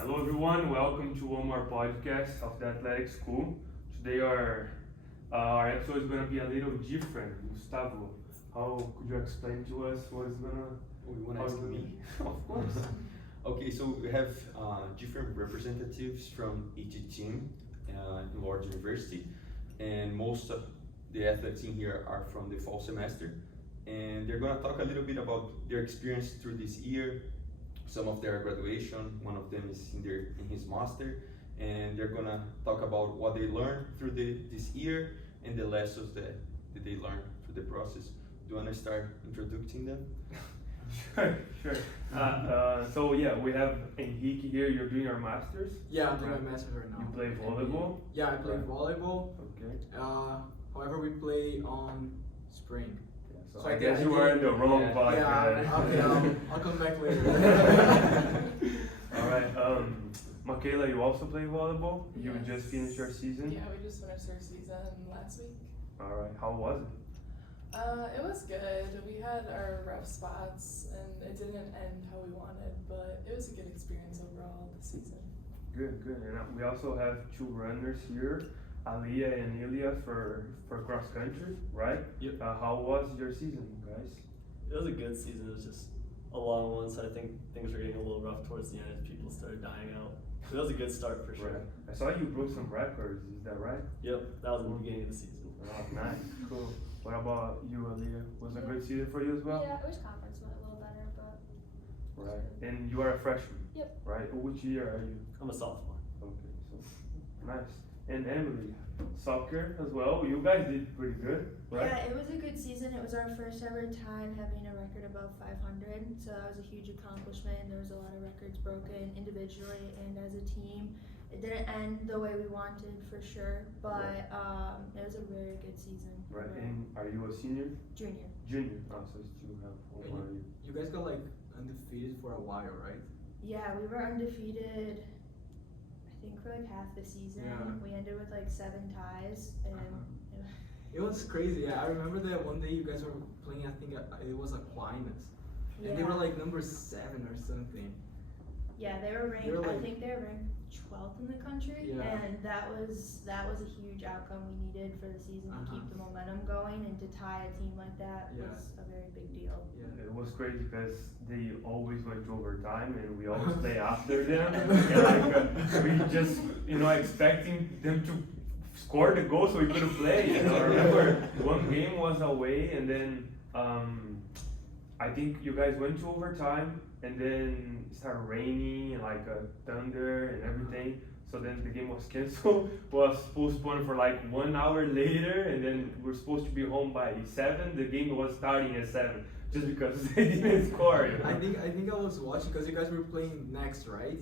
Hello everyone, welcome to one more podcast of the Athletic School. Today our episode is going to be a little different. Gustavo, how could you explain to us what is going to... Oh, you want to ask me? Of course. Okay, so we have different representatives from each team in Lord University, and most of the athlete team here are from the fall semester, and they're going to talk a little bit about their experience through this year, some of their graduation. One of them is in his master, and they're going to talk about what they learned through this year and the lessons that they learned through the process. Do you want to start introducing them? Sure. So yeah, we have Henrique here. You're doing your masters. Yeah, I'm doing my master's right now. You play volleyball. Yeah, I play volleyball. Okay. However, we play on spring. So I guess you were in the wrong podcast. Yeah, okay, I'll come back later. Alright, Michaela, you also play volleyball? You Yes. just finished your season? Yeah, we just finished our season last week. Alright, how was it? It was good. We had our rough spots and it didn't end how we wanted, but it was a good experience overall this season. Good. And we also have two runners here, Aliyah and Elliot for cross country, right? Yep. How was your season, guys? It was a good season. It was just a long one, so I think things were getting a little rough towards the end as people started dying out. But it was a good start for sure. Right. I saw you broke some records, is that right? Yep, that was in the beginning of the season. Oh, nice, cool. What about you, Aliyah? Was it a good season for you as well? Yeah, I wish conference went a little better, but. Right. And you are a freshman? Yep. Right. Which year are you? I'm a sophomore. Okay, so nice. And Emily, soccer as well. You guys did pretty good, right? Yeah, it was a good season. It was our first ever time having a record above 500, so that was a huge accomplishment. There was a lot of records broken individually and as a team. It didn't end the way we wanted for sure, but it was a very good season. Right. And are you a senior? Junior. Junior. Oh, so it's two have one more year. You guys got like undefeated for a while, right? Yeah, we were undefeated, I think, for like half the season. Yeah. We ended with like 7 ties, and It was crazy. Yeah, I remember that one day you guys were playing. I think it was Aquinas, and they were like number 7 or something. Yeah, they were ranked. I think they were ranked 12th in the country, Yeah. and that was a huge outcome we needed for the season to keep the momentum going, and to tie a team like that was a very big deal. Yeah. It was crazy because they always went to overtime and we always play after them. And we just, expecting them to score the goal so we couldn't play. I remember one game was away and then I think you guys went to overtime and then it started raining and like thunder and everything. So then the game was canceled, was postponed for like 1 hour later, and then we're supposed to be home by 7. The game was starting at 7, just because they didn't score. I think I was watching because you guys were playing next, right?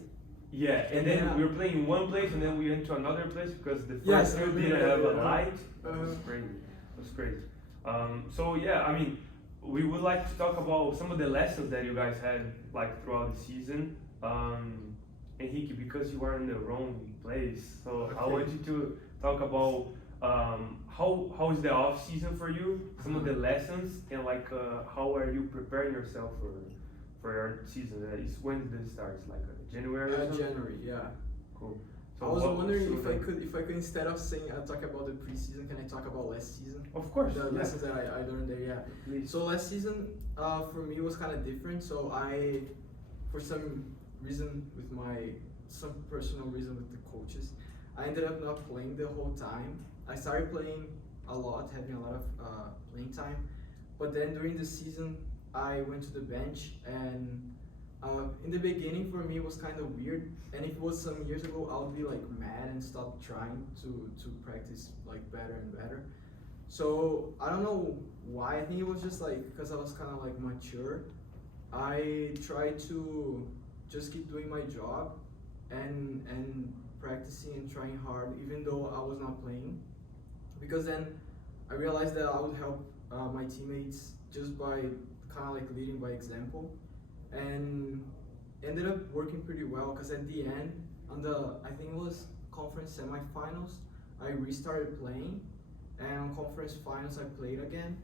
Yeah, and then we were playing in one place, and then we went to another place because the first two didn't have a light. It was crazy. So yeah, I mean, we would like to talk about some of the lessons that you guys had like throughout the season. Henrique, because you are in the wrong place, so I want you to talk about how is the off season for you, some of the lessons, and like how are you preparing yourself for your season? When does it start? Like January? Or something? January, yeah. Cool. So I was wondering if I could instead of saying talk about the preseason, can I talk about last season? Of course. The lessons that I learned there, yeah. Please. So last season, for me was kind of different. So for some reason some personal reason with the coaches, I ended up not playing the whole time. I started playing a lot, having a lot of playing time, but then during the season, I went to the bench, and in the beginning for me it was kind of weird, and if it was some years ago, I would be like mad and stop trying to practice like better and better. So I don't know why, I think it was just like because I was kind of like mature. I tried to just keep doing my job and practicing and trying hard even though I was not playing, because then I realized that I would help my teammates just by kind of like leading by example, and ended up working pretty well because at the end on I think it was conference semifinals, I restarted playing, and on conference finals I played again,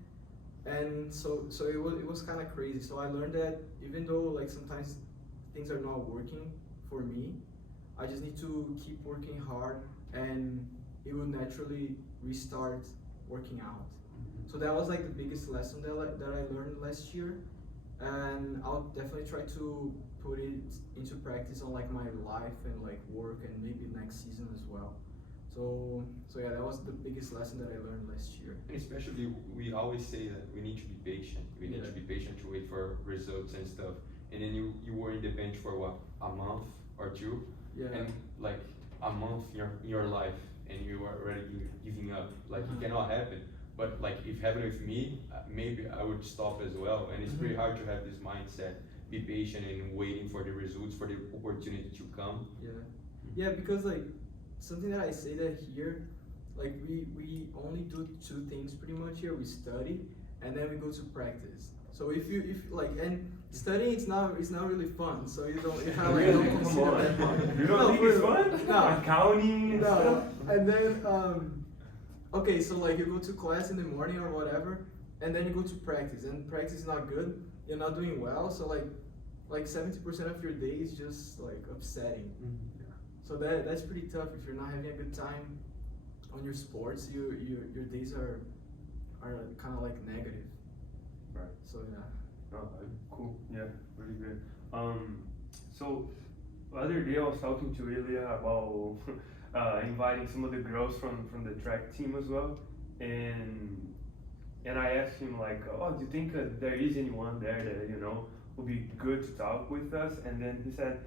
and so it was kind of crazy. So I learned that even though like sometimes things are not working for me, I just need to keep working hard, and it will naturally restart working out. So that was like the biggest lesson that I learned last year, and I'll definitely try to put it into practice on like my life and like work, and maybe next season as well. So yeah, that was the biggest lesson that I learned last year. And especially, we always say that we need to be patient. We need to be patient to wait for results and stuff. And then you were in the bench for what, a month or two? Yeah. And like a month in your life, and you are already giving up. Like it cannot happen. But like if happened with me, maybe I would stop as well. And it's pretty hard to have this mindset, be patient and waiting for the results, for the opportunity to come. Yeah, because like something that I say that here, like we only do two things pretty much here. We study and then we go to practice. So if like, and studying it's not really fun. So you kind of like Really? don't Come consider on. that fun. You don't think it's fun? No. Accounting and stuff? No, and then okay, so like you go to class in the morning or whatever, and then you go to practice, and practice is not good. You're not doing well, so like 70% of your day is just like upsetting. So that's pretty tough if you're not having a good time on your sports. Your days are kind of like negative. Right. So yeah. Oh, cool. Yeah, really good. So the other day I was talking to Ilya about inviting some of the girls from the track team as well, and I asked him like, oh, do you think there is anyone there that would be good to talk with us? And then he said,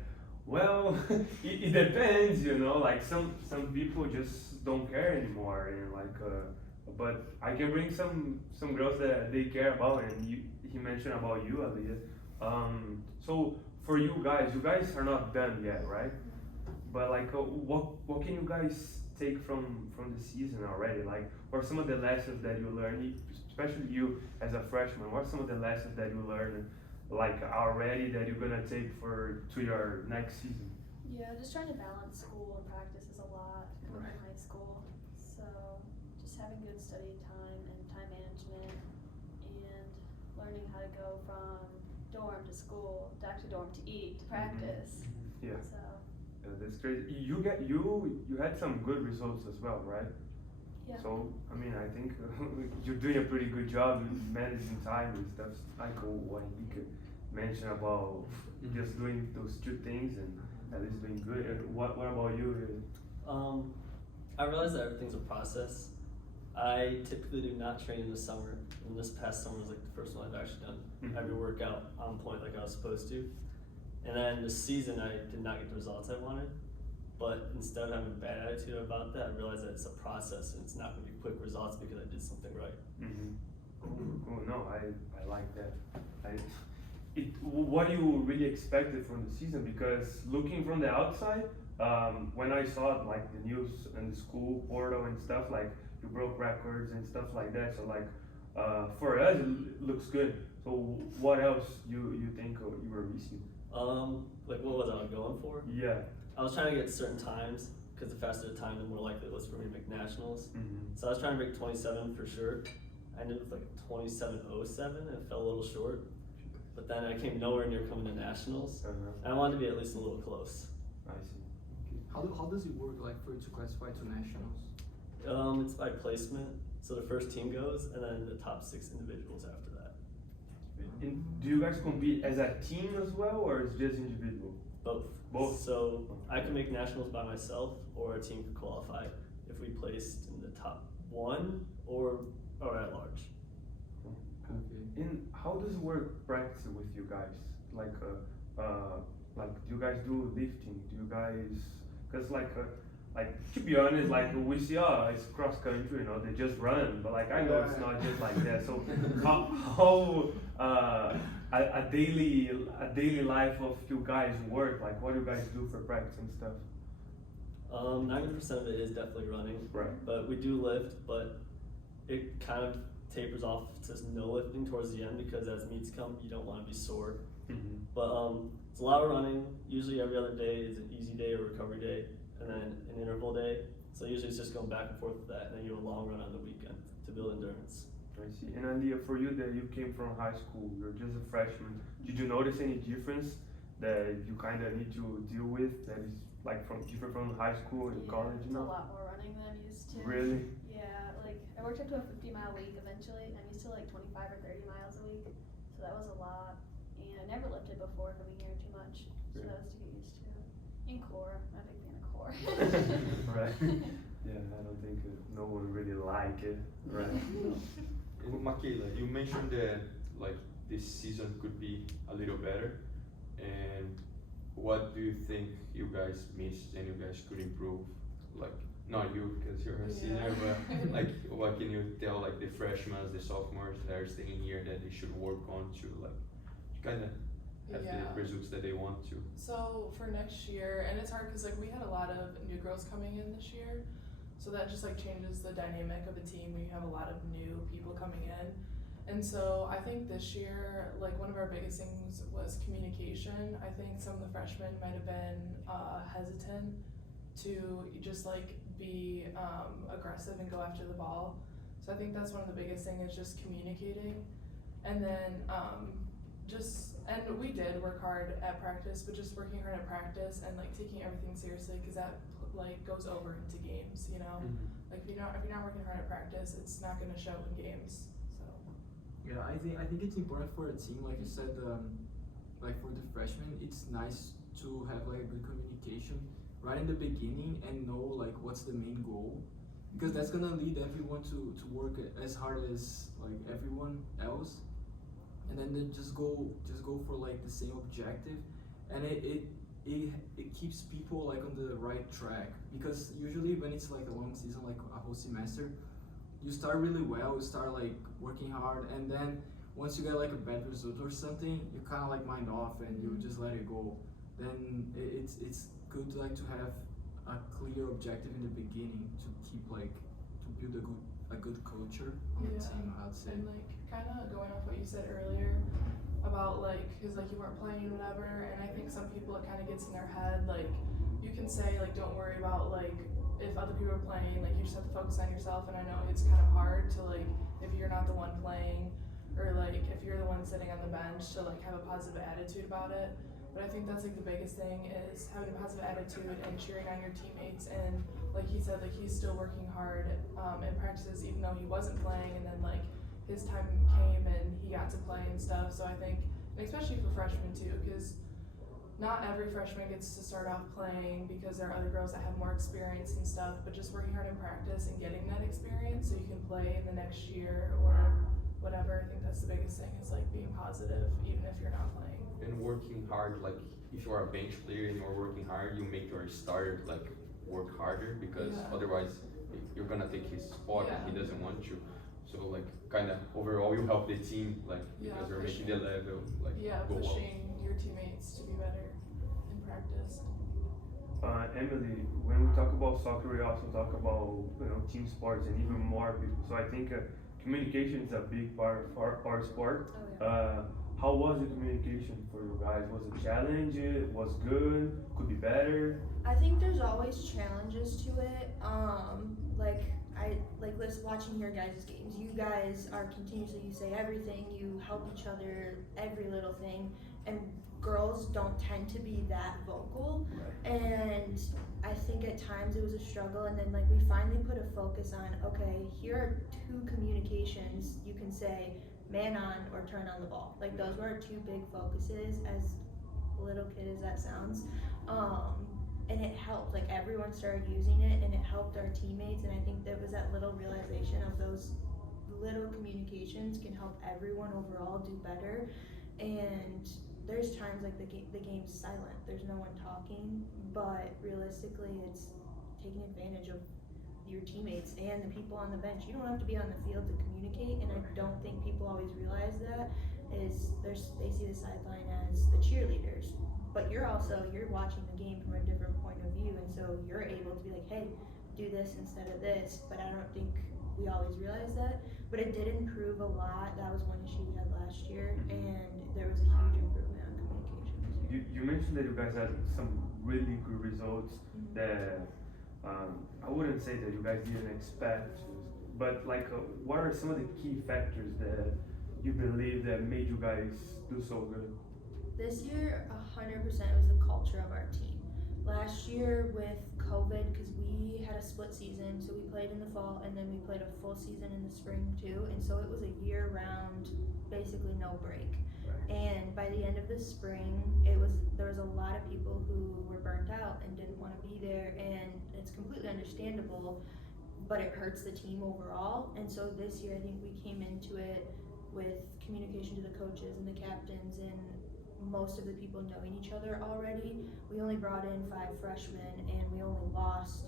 well, it depends, like some people just don't care anymore, and like but I can bring some girls that they care about, and he mentioned about you, Aliyah. So for you guys are not done yet, right? But like, what can you guys take from the season already? Like, what are some of the lessons that you learned, especially you as a freshman? What are some of the lessons that you learned, like already, that you're gonna take to your next season? Yeah, just trying to balance school and practice is a lot coming Right. from high school. So just having good study time and time management, and learning how to go from dorm to school, back to dorm to eat to practice. Yeah. So That's crazy. You had some good results as well, right? yeah. So I mean, I think you're doing a pretty good job managing time and stuff. Like what Henrique mentioned about just doing those two things and at least doing good. And what about you? I realize that everything's a process. I typically do not train in the summer, and this past summer was like the first one I've actually done every workout on point like I was supposed to. And then this season I did not get the results I wanted, but instead of having a bad attitude about that, I realized that it's a process and it's not going to be quick results because I did something right. Cool. No, I like that. What do you really expected from the season? Because looking from the outside, when I saw like the news and the school portal and stuff, like you broke records and stuff like that. So like for us, it looks good. So what else you think you were missing? Like what was I going for? Yeah. I was trying to get certain times because the faster the time, the more likely it was for me to make nationals. So I was trying to make 27 for sure. I ended with like 27.07 and it fell a little short. But then I came nowhere near coming to nationals. And I wanted to be at least a little close. I see. How does it work like for you to classify to nationals? It's by placement. So the first team goes and then the top 6 individuals after that. And do you guys compete as a team as well, or it's just individual? Both. So I could make nationals by myself, or a team could qualify if we placed in the top 1 or at large. Okay. And how does it work practice with you guys? Like, do you guys do lifting? Do you guys? Cause like to be honest, like we see, it's cross country, they just run. But like I know it's not just like that. So how a daily life of you guys work? Like what do you guys do for practice and stuff? 90% of it is definitely running. Right. But we do lift, but it kind of tapers off to no lifting towards the end because as meets come, you don't want to be sore. But it's a lot of running. Usually every other day is an easy day or recovery day, and then an interval day. So usually it's just going back and forth with that, and then you do a long run on the weekend to build endurance. I see. And Aliyah, for you that you came from high school, you're just a freshman. Did you notice any difference that you kind of need to deal with that is like from different from high school and college, It's you a know? lot more running than I'm used to. Really? Yeah, like I worked up to a 50-mile week eventually. I'm used to like 25 or 30 miles a week, so that was a lot. And I never lifted before coming here too much, so that was to get used to. And core, I'm a big fan of core. Right. Yeah, I don't think no one really like it, right? And Michaela, you mentioned that like this season could be a little better, and what do you think you guys missed and you guys could improve? Like, not you because you're a senior, but like what can you tell like the freshmen, the sophomores that are staying here that they should work on to like kind of have the results that they want to? So for next year, and it's hard because like we had a lot of new girls coming in this year, so that just like changes the dynamic of the team when you have a lot of new people coming in. And so I think this year, like one of our biggest things was communication. I think some of the freshmen might have been hesitant to just like be aggressive and go after the ball. So I think that's one of the biggest things is just communicating. And then and we did work hard at practice, but just working hard at practice and like taking everything seriously, because that like goes over into games, you know? Like if you're not working hard at practice, it's not gonna show in games. Yeah, I think it's important for a team, like you said, like for the freshmen, it's nice to have like a good communication right in the beginning and know like what's the main goal, because that's gonna lead everyone to work as hard as like everyone else, and then they just go for like the same objective, and it keeps people like on the right track, because usually when it's like a long season, like a whole semester, you start really well, you start like working hard, and then once you get like a bad result or something, you kind of like mind off and you just let it go. Then it's good to have a clear objective in the beginning to keep like to build a good culture on the team, I'd say. And like kind of going off what you said earlier about like, cause like you weren't playing whatever, and I think some people it kind of gets in their head, like you can say like don't worry about like if other people are playing, like you just have to focus on yourself. And I know it's kind of hard to like, if you're not the one playing, or like if you're the one sitting on the bench, to like have a positive attitude about it. But I think that's like the biggest thing is having a positive attitude and cheering on your teammates. And like he said, like he's still working hard in practices even though he wasn't playing, and then like his time came and he got to play and stuff. So I think, and especially for freshmen too, because not every freshman gets to start off playing, because there are other girls that have more experience and stuff, but just working hard in practice and getting that experience so you can play in the next year or whatever. I think that's the biggest thing, is like being positive even if you're not playing. And working hard, like if you are a bench player and you're working hard, you make your starter like work harder, because otherwise you're gonna take his spot and he doesn't want you. So like kind of overall you help the team, like because you're making the level like go pushing your teammates to be better in practice. Emily, when we talk about soccer, we also talk about team sports and even more people. So I think communication is a big part of our sport. How was the communication for you guys? Was it a challenge? Was good? Could be better? I think there's always challenges to it. Watching your guys' games. You guys are continuously, you say everything, you help each other, every little thing, and girls don't tend to be that vocal. Right. And I think at times it was a struggle, and then like we finally put a focus on, okay, here are two communications you can say, man on or turn on the ball. Like those were our two big focuses, as little kid as that sounds. And it helped, like everyone started using it, and it helped our teammates, and I think there was that little realization of those little communications can help everyone overall do better. And there's times like the game's silent, there's no one talking, but realistically it's taking advantage of your teammates and the people on the bench. You don't have to be on the field to communicate, and I don't think people always realize that. They see the sideline as the cheerleaders, but you're watching the game from a different point of view, and so you're able to be like, hey, do this instead of this. But I don't think we always realize that. But it did improve a lot. That was one issue we had last year, and there was a huge improvement on communication. You mentioned that you guys had some really good results that I wouldn't say that you guys didn't expect, but like what are some of the key factors that you believe that made you guys do so good? This year, 100% was the culture of our team. Last year with COVID, because we had a split season, so we played in the fall and then we played a full season in the spring too, and so it was a year-round, basically no break. And by the end of the spring, there was a lot of people who were burnt out and didn't want to be there, and it's completely understandable, but it hurts the team overall. And so this year, I think we came into it with communication to the coaches and the captains and most of the people knowing each other already. We only brought in 5 freshmen and we only lost,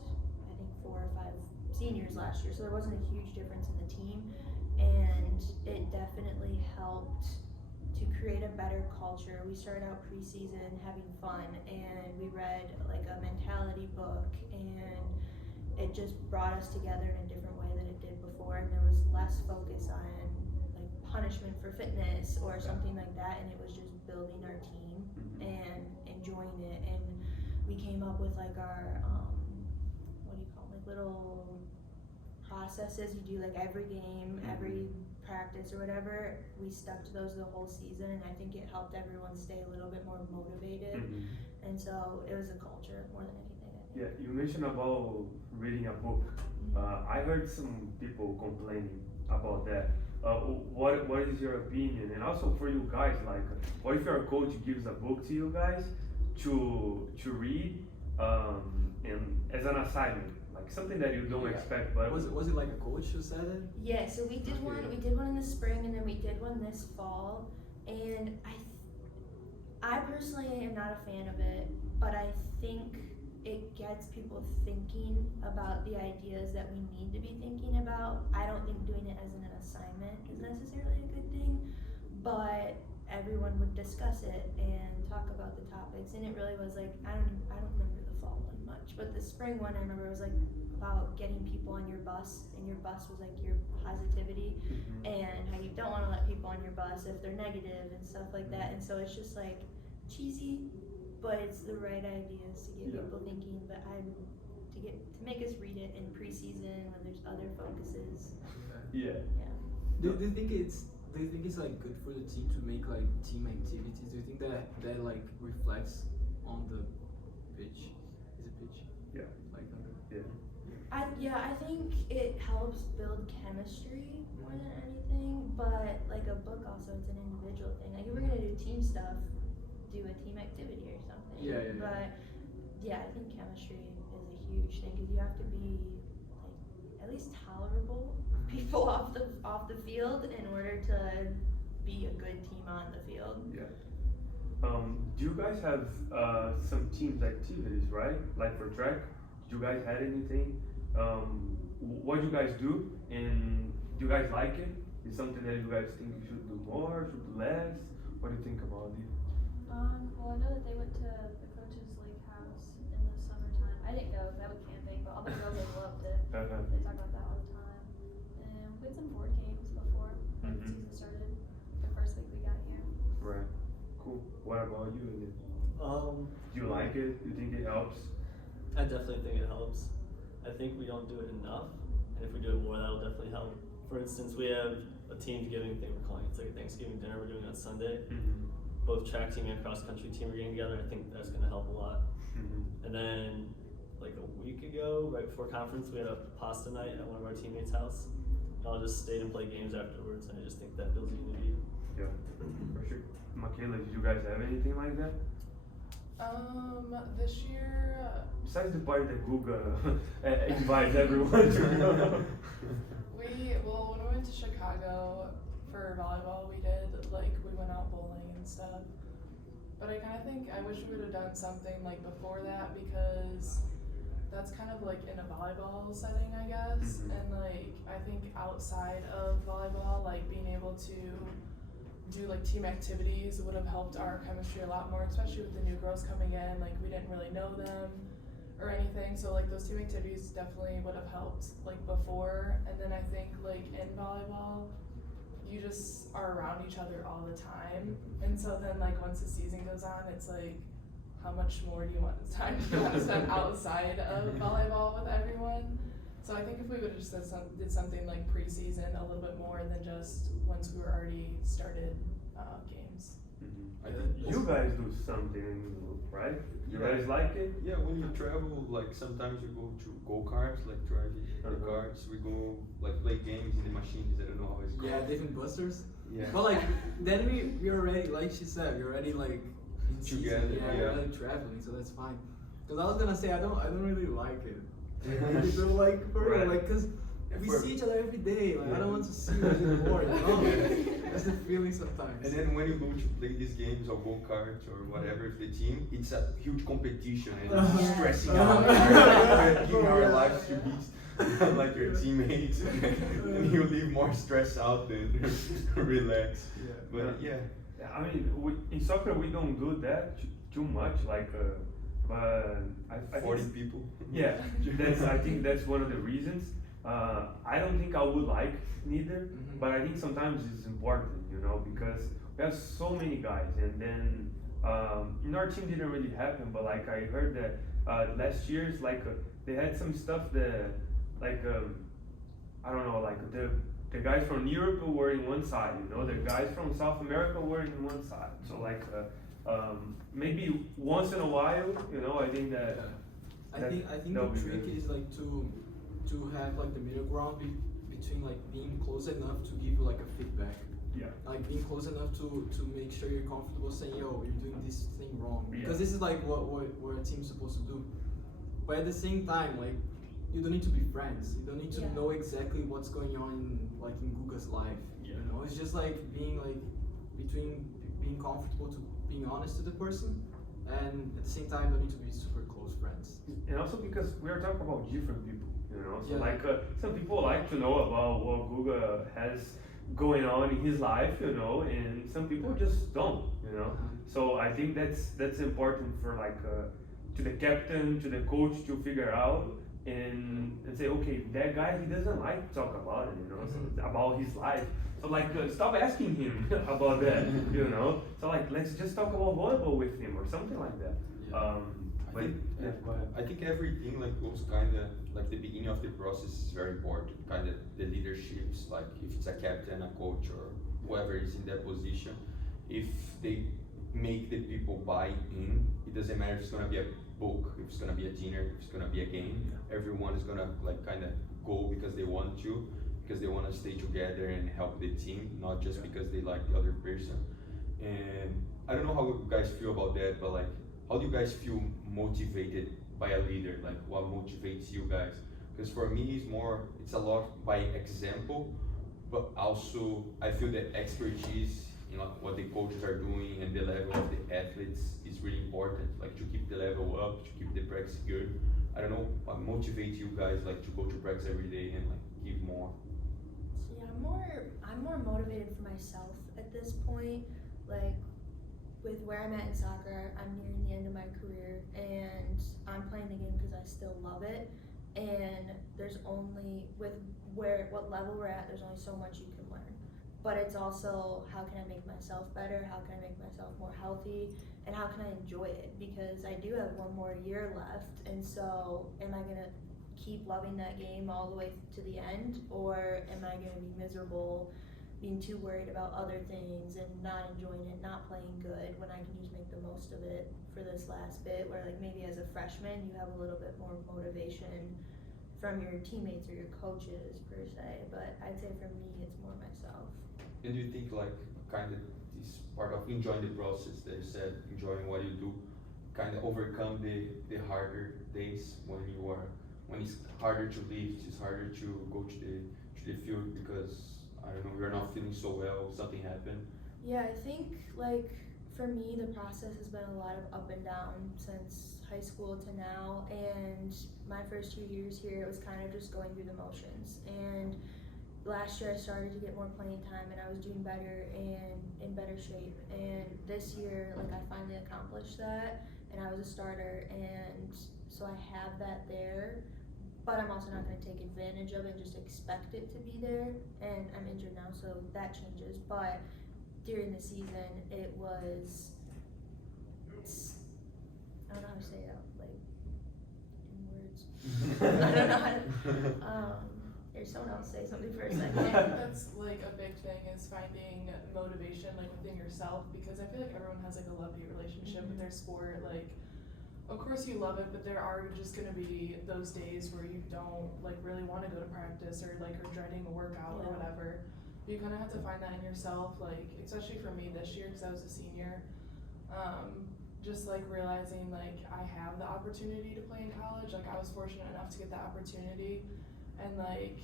I think, 4 or 5 seniors last year, so there wasn't a huge difference in the team, and it definitely helped to create a better culture. We started out preseason having fun, and we read like a mentality book, and it just brought us together in a different way than it did before, and there was less focus on like punishment for fitness or something like that, and it was just building our team and enjoying it. And we came up with like our what do you call them, like little processes you do like every game, every practice or whatever. We stuck to those the whole season, and I think it helped everyone stay a little bit more motivated. And so it was a culture more than anything, I think. Yeah, you mentioned about reading a book. I heard some people complaining about that. What is your opinion? And also for you guys, like, what if your coach gives a book to you guys to read, and as an assignment, like something that you don't expect, but Was it like a coach who said it? Yeah, so we did one. We did one in the spring, and then we did one this fall. And I personally am not a fan of it, but I think it gets people thinking about the ideas that we need to be thinking about. I don't think doing it as an assignment is necessarily a good thing, but everyone would discuss it and talk about the topics, and it really was like, I don't remember the fall one much, but the spring one I remember was like about getting people on your bus, and your bus was like your positivity, and how you don't want to let people on your bus if they're negative and stuff like that. And so it's just like cheesy, but it's the right ideas to get people thinking. But to make us read it in preseason when there's other focuses. yeah. Do you think it's like good for the team to make like team activities? Do you think that like reflects on the pitch? Is it pitch? Yeah. Like on the, I think it helps build chemistry more than anything, but like a book also, it's an individual thing. Like if we're gonna do team stuff, do a team activity or something. But yeah, I think chemistry is a huge thing, because you have to be like at least tolerable people off the field in order to be a good team on the field. Yeah. Do you guys have some teams activities, right? Like for track, do you guys had anything? What do you guys do, and do you guys like it? Is something that you guys think you should do more, should do less? What do you think about it? Well, I know that they went to the coach's lake house in the summertime. I didn't go because I went camping, but all the girls like loved it. They talk about that all the time. And we played some board games before the season started. The first week we got here. Right. Cool. What about you, Elliot? Um, Do you like it? Do you think it helps? I definitely think it helps. I think we don't do it enough, and if we do it more, that'll definitely help. For instance, we have a team giving thing we're calling. It's like a Thanksgiving dinner we're doing on Sunday. Both track team and cross country team are getting together. I think that's going to help a lot. And then, like a week ago, right before conference, we had a pasta night at one of our teammates' house. And all just stayed and played games afterwards, and I just think that builds unity. Yeah, for sure. Michaela, did you guys have anything like that? This year, Besides the party that Guga invites everyone to. when we went to Chicago for volleyball, we went out bowling and stuff. But I kind of think I wish we would have done something like before that, because that's kind of like in a volleyball setting, I guess. And like I think outside of volleyball, like being able to do like team activities would have helped our chemistry a lot more, especially with the new girls coming in. Like we didn't really know them or anything, so like those team activities definitely would have helped like before. And then I think like in volleyball, you just are around each other all the time, and so then like once the season goes on, it's like how much more do you want time to spend outside of volleyball with everyone? So I think if we would have just did something like preseason a little bit more than just once we were already started games. I think You guys do something in the group, right? You Yeah. guys like it? yeah, when you travel, like sometimes we go to go-karts, like driving the Uh-huh. carts. We go like play games in the machines. I don't know how it's called. Yeah, Dave and Buster's. Yeah. But like then we already, like she said, we're already like in season. Together, Yeah, yeah. we're already traveling, so that's fine. Cause I was gonna say I don't really like it. I really don't like for real, Right. like cause we For- see each other every day. Like I Yeah. don't want to see you anymore. You know? That's the feeling sometimes. And then when you go to play these games or go-karts or whatever with the team, it's a huge competition and it's Yeah. stressing out. We're giving our lives to beat like your teammates, and you leave more stressed out than relaxed. Yeah. But yeah, Yeah, I mean, in soccer we don't do that too much, like, but I 40 think, people. yeah, I think that's one of the reasons. I don't think I would like neither, Mhm. but I think sometimes it's important, you know, because we have so many guys, and then in our team didn't really happen, but like I heard that last year's like they had some stuff that like I don't know, like the guys from Europe were in one side, you know, the guys from South America were in one side. So like maybe once in a while, you know, I think that. Yeah. I that- think that the would be trick good. is like to have like the middle ground between like being close enough to give you like a feedback. Yeah. Like being close enough to make sure you're comfortable saying, yo, you're doing this thing wrong. Yeah. Because this is like what a team's supposed to do. But at the same time, like you don't need to be friends. You don't need to Yeah. know exactly what's going on in Guga's life. Yeah. You know, it's just like being like between being comfortable to being honest to the person, and at the same time don't need to be super close friends. And also because we are talking about different people, you know. So Yeah. like some people like to know about what Guga has going on in his life, you know, and some people just don't, you know. Uh-huh. So I think that's important for like to the captain, to the coach to figure out and say, okay, that guy he doesn't like to talk about it, you know, so about his life. So like stop asking him about that, you know. So like let's just talk about volleyball with him or something like that. Yeah. But think- yeah, go ahead. I think everything like goes kinda like the beginning of the process is very important. Kinda the leaderships, like if it's a captain, a coach, or whoever is in that position, if they make the people buy in, it doesn't matter if it's gonna be a book, if it's gonna be a dinner, if it's gonna be a game. Everyone is gonna like kinda go because they want to, because they wanna stay together and help the team, not just because they like the other person. And I don't know how you guys feel about that, but like, how do you guys feel motivated by a leader? Like, what motivates you guys? Because for me, it's a lot by example, but also I feel that expertise, you know, what the coaches are doing and the level of the athletes is really important. Like to keep the level up, to keep the practice good. I don't know what motivates you guys, like to go to practice every day and like give more. See, I'm more motivated for myself at this point. Like with where I'm at in soccer, I'm nearing the end of my career and I'm playing the game because I still love it. And there's only what level we're at, there's only so much you can learn. But it's also how can I make myself better? How can I make myself more healthy? And how can I enjoy it? Because I do have one more year left, and so am I gonna keep loving that game all the way to the end, or am I gonna be miserable, being too worried about other things and not enjoying it, not playing good, when I can just make the most of it for this last bit, where like maybe as a freshman you have a little bit more motivation from your teammates or your coaches per se, but I'd say for me it's more myself. And do you think like kind of this part of enjoying the process that you said, enjoying what you do, kind of overcome the harder days when it's harder to lift, it's harder to go to the field because I don't know, you're not feeling so well, something happened? Yeah, I think like for me the process has been a lot of up and down since high school to now, and my first 2 years here it was kind of just going through the motions, and last year I started to get more playing time and I was doing better and in better shape, and this year like I finally accomplished that and I was a starter, and so I have that there, but I'm also not going to take advantage of it and just expect it to be there, and I'm injured now so that changes, but during the season it was, I don't know how to say it out, like in words. I don't know how to, Here, someone else say something for a I think second. that's like a big thing is finding motivation like within yourself, because I feel like everyone has like a love-hate relationship with their sport. Like, of course you love it, but there are just gonna be those days where you don't like really want to go to practice or like are dreading a workout or whatever. You kind of have to find that in yourself, like especially for me this year because I was a senior. Just like realizing like I have the opportunity to play in college. Like I was fortunate enough to get that opportunity, and like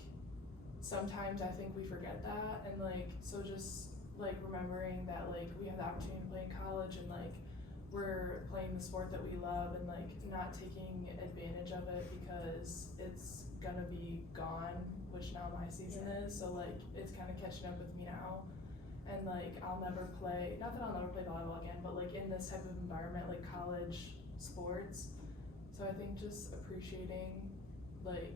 sometimes I think we forget that, and like so just like remembering that like we have the opportunity to play in college, and like we're playing the sport that we love, and like not taking advantage of it because it's gonna be gone, which now my season is. So like it's kind of catching up with me now. And like I'll never play, not that I'll never play volleyball again, but like in this type of environment, like college sports. So I think just appreciating like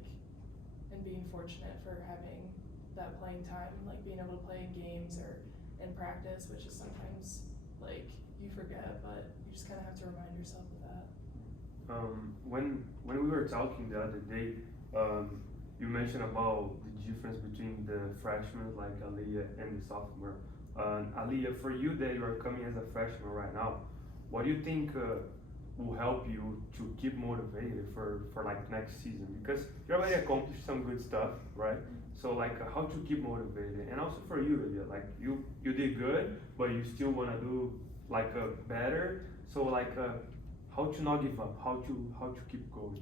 and being fortunate for having that playing time, like being able to play in games or in practice, which is sometimes like you forget, but you just kind of have to remind yourself of that. When we were talking the other day, you mentioned about the difference between the freshmen like Aliyah and the sophomore. Aliyah, for you that you are coming as a freshman right now, what do you think will help you to keep motivated for like next season? Because you already accomplished some good stuff, right? So like how to keep motivated, and also for you, Aliyah, like you did good, but you still wanna do like better. So like how to not give up, how to keep going.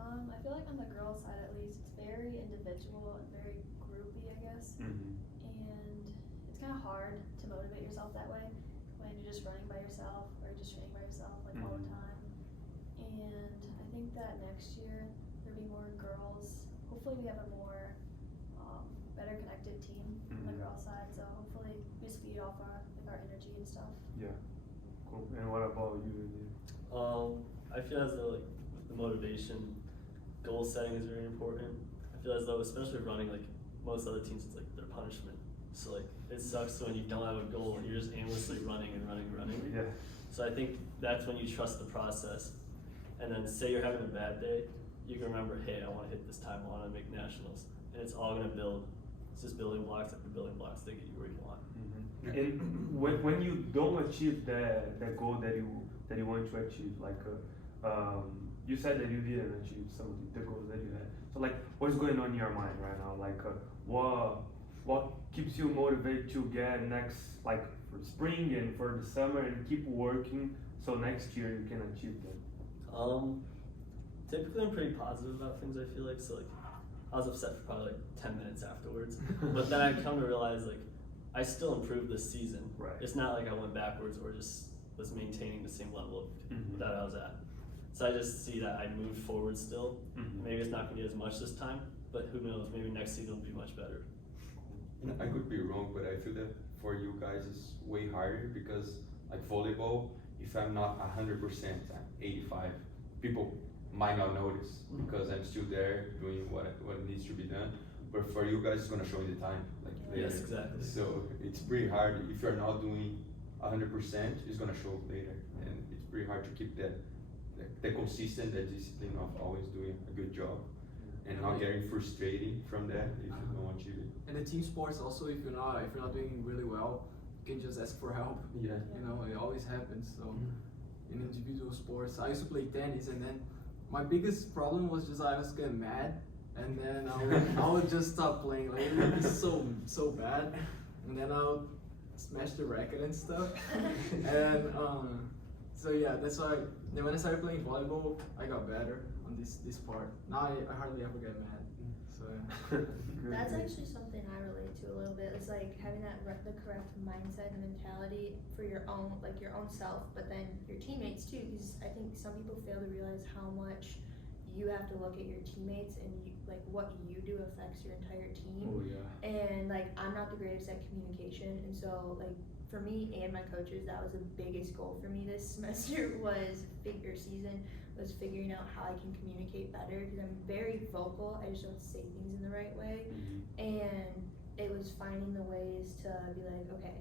I feel like on the girls' side at least, it's very individual and very groupy, I guess. Mm-hmm. And it's kind of hard to motivate yourself that way when you're just running by yourself or just training by yourself like all the time. And I think that next year there'll be more girls. Hopefully we have a more better connected team on the girls' side. So hopefully we just feed off our energy and stuff. Yeah. Cool. And what about you, Aliyah? I feel as though like with the motivation, goal setting is very important. I feel as though especially running, like most other teams, it's like their punishment. So like it sucks when you don't have a goal and you're just aimlessly running. Yeah. So I think that's when you trust the process. And then say you're having a bad day, you can remember, hey, I want to hit this time, I want to make nationals, and it's all gonna build. It's just building blocks after building blocks to get you where you want. Mm-hmm. And when you don't achieve that goal that you want to achieve, like you said that you didn't achieve some of the goals that you had. So like, what's going on in your mind right now? Like, what keeps you motivated to get next, like for spring and for the summer, and keep working so next year you can achieve them? Typically I'm pretty positive about things, I feel like. So like, I was upset for probably like 10 minutes afterwards, but then I come to realize like, I still improved this season. Right. It's not like I went backwards or just was maintaining the same level that I was at. So I just see that I moved forward still. Maybe it's not gonna be as much this time, but who knows, maybe next season will be much better. And I could be wrong, but I feel that for you guys it's way harder because like volleyball, if I'm not 100%, I'm 85, people might not notice because I'm still there doing what needs to be done. But for you guys, it's gonna show you the time, like later. Yes, exactly. So it's pretty hard. If you're not doing 100%, it's gonna show later, and it's pretty hard to keep that consistent, that discipline of always doing a good job, and not getting frustrated from that if you don't achieve it. And the team sports also, if you're not doing really well, you can just ask for help. Yeah. You know, it always happens. So in individual sports, I used to play tennis, and then my biggest problem was just I was getting mad, and then I would just stop playing. Like it would be so bad, and then I would smash the racket and stuff. And so yeah, that's why. Then when I started playing volleyball, I got better on this part. Now I hardly ever get mad. So yeah. That's actually something I relate to a little bit. It's like having the correct mindset and mentality for your own self, but then your teammates too. Because I think some people fail to realize how much you have to look at your teammates and like what you do affects your entire team. Oh yeah. And like I'm not the greatest at communication, and so like for me and my coaches, that was the biggest goal for me this semester was figuring out how I can communicate better, because I'm very vocal. I just don't say things in the right way. And it was finding the ways to be like, okay,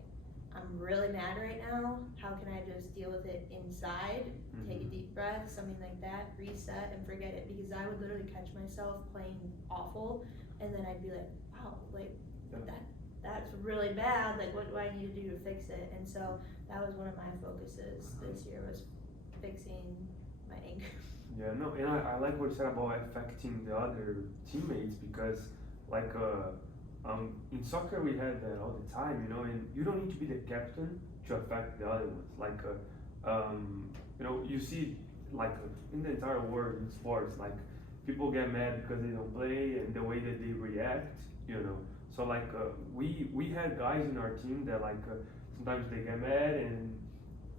I'm really mad right now. How can I just deal with it inside, take a deep breath, something like that, reset and forget it? Because I would literally catch myself playing awful, and then I'd be like, wow, like that's really bad. Like, what do I need to do to fix it? And so that was one of my focuses this year, was fixing my anger. Yeah, no, and I like what you said about affecting the other teammates, because like in soccer we had that all the time, you know, and you don't need to be the captain to affect the other ones. Like you know, you see like in the entire world in sports, like people get mad because they don't play and the way that they react, you know. So like we had guys in our team that like sometimes they get mad and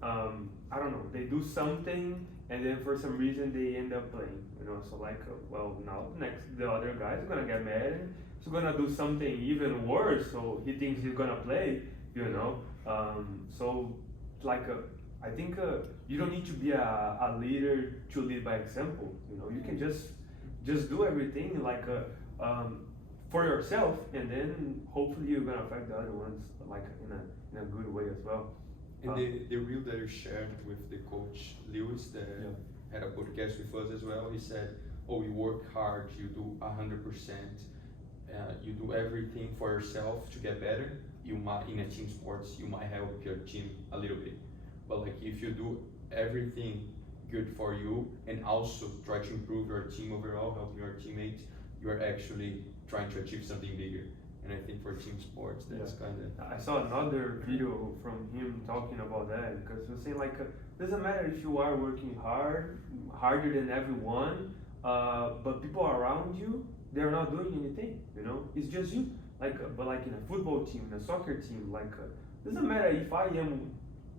I don't know, they do something and then for some reason they end up playing, you know. So like well, now the other guy is gonna get mad and he's gonna do something even worse, so he thinks he's gonna play, you know. So like I think you don't need to be a leader to lead by example, you know. You can just do everything like for yourself, and then hopefully you're gonna affect the other ones like in a good way as well. And the reel that you shared with the coach Lewis that had a podcast with us as well, he said, oh, you work hard, you do 100%, you do everything for yourself to get better. You might, in a team sports, you might help your team a little bit, but like if you do everything good for you and also try to improve your team overall, helping your teammates, you're actually trying to achieve something bigger. And I think for team sports, that's kind of. I saw another video from him talking about that, because he was saying like, doesn't matter if you are working harder than everyone, but people around you, they're not doing anything, you know? It's just you. Like, but like in a football team, in a soccer team, like, doesn't matter if I am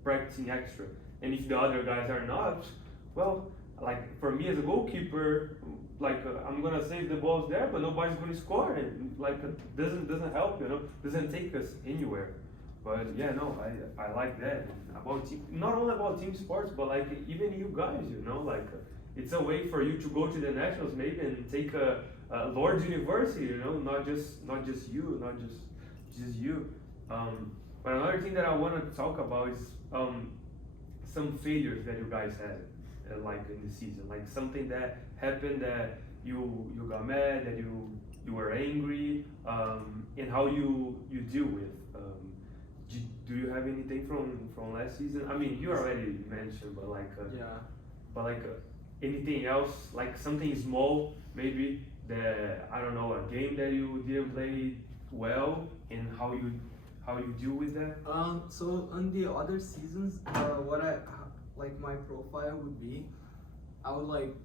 practicing extra, and if the other guys are not, well, like for me as a goalkeeper, like I'm gonna save the balls there, but nobody's gonna score, and like doesn't help, you know, doesn't take us anywhere. But yeah, no, I like that about team, not only about team sports, but like even you guys, you know, like it's a way for you to go to the nationals maybe and take a Lord's University, you know, not just you, not just you. But another thing that I want to talk about is some failures that you guys had. Like in the season, like something that happened that you got mad, that you were angry, and how you deal with. Do you have anything from last season? I mean, you already mentioned, but like anything else, like something small, maybe that I don't know, a game that you didn't play well, and how you deal with that. So on the other seasons, what I like my profile would be, I would like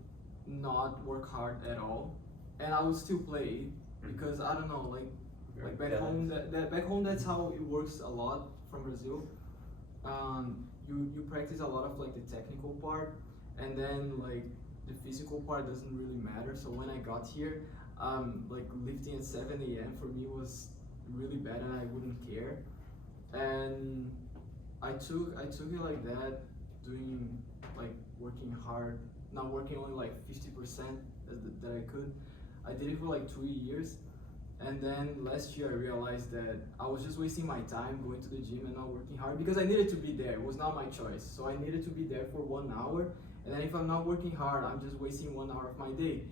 not work hard at all, and I would still play because I don't know, like back home back home that's how it works a lot from Brazil. You practice a lot of like the technical part, and then like the physical part doesn't really matter. So when I got here, like lifting at 7 a.m. for me was really bad, and I wouldn't care, and I took it like that. Doing like working hard, not working only like 50% that I could. I did it for like 2 years, and then last year I realized that I was just wasting my time going to the gym and not working hard because I needed to be there. It was not my choice, so I needed to be there for 1 hour. And then if I'm not working hard, I'm just wasting 1 hour of my day.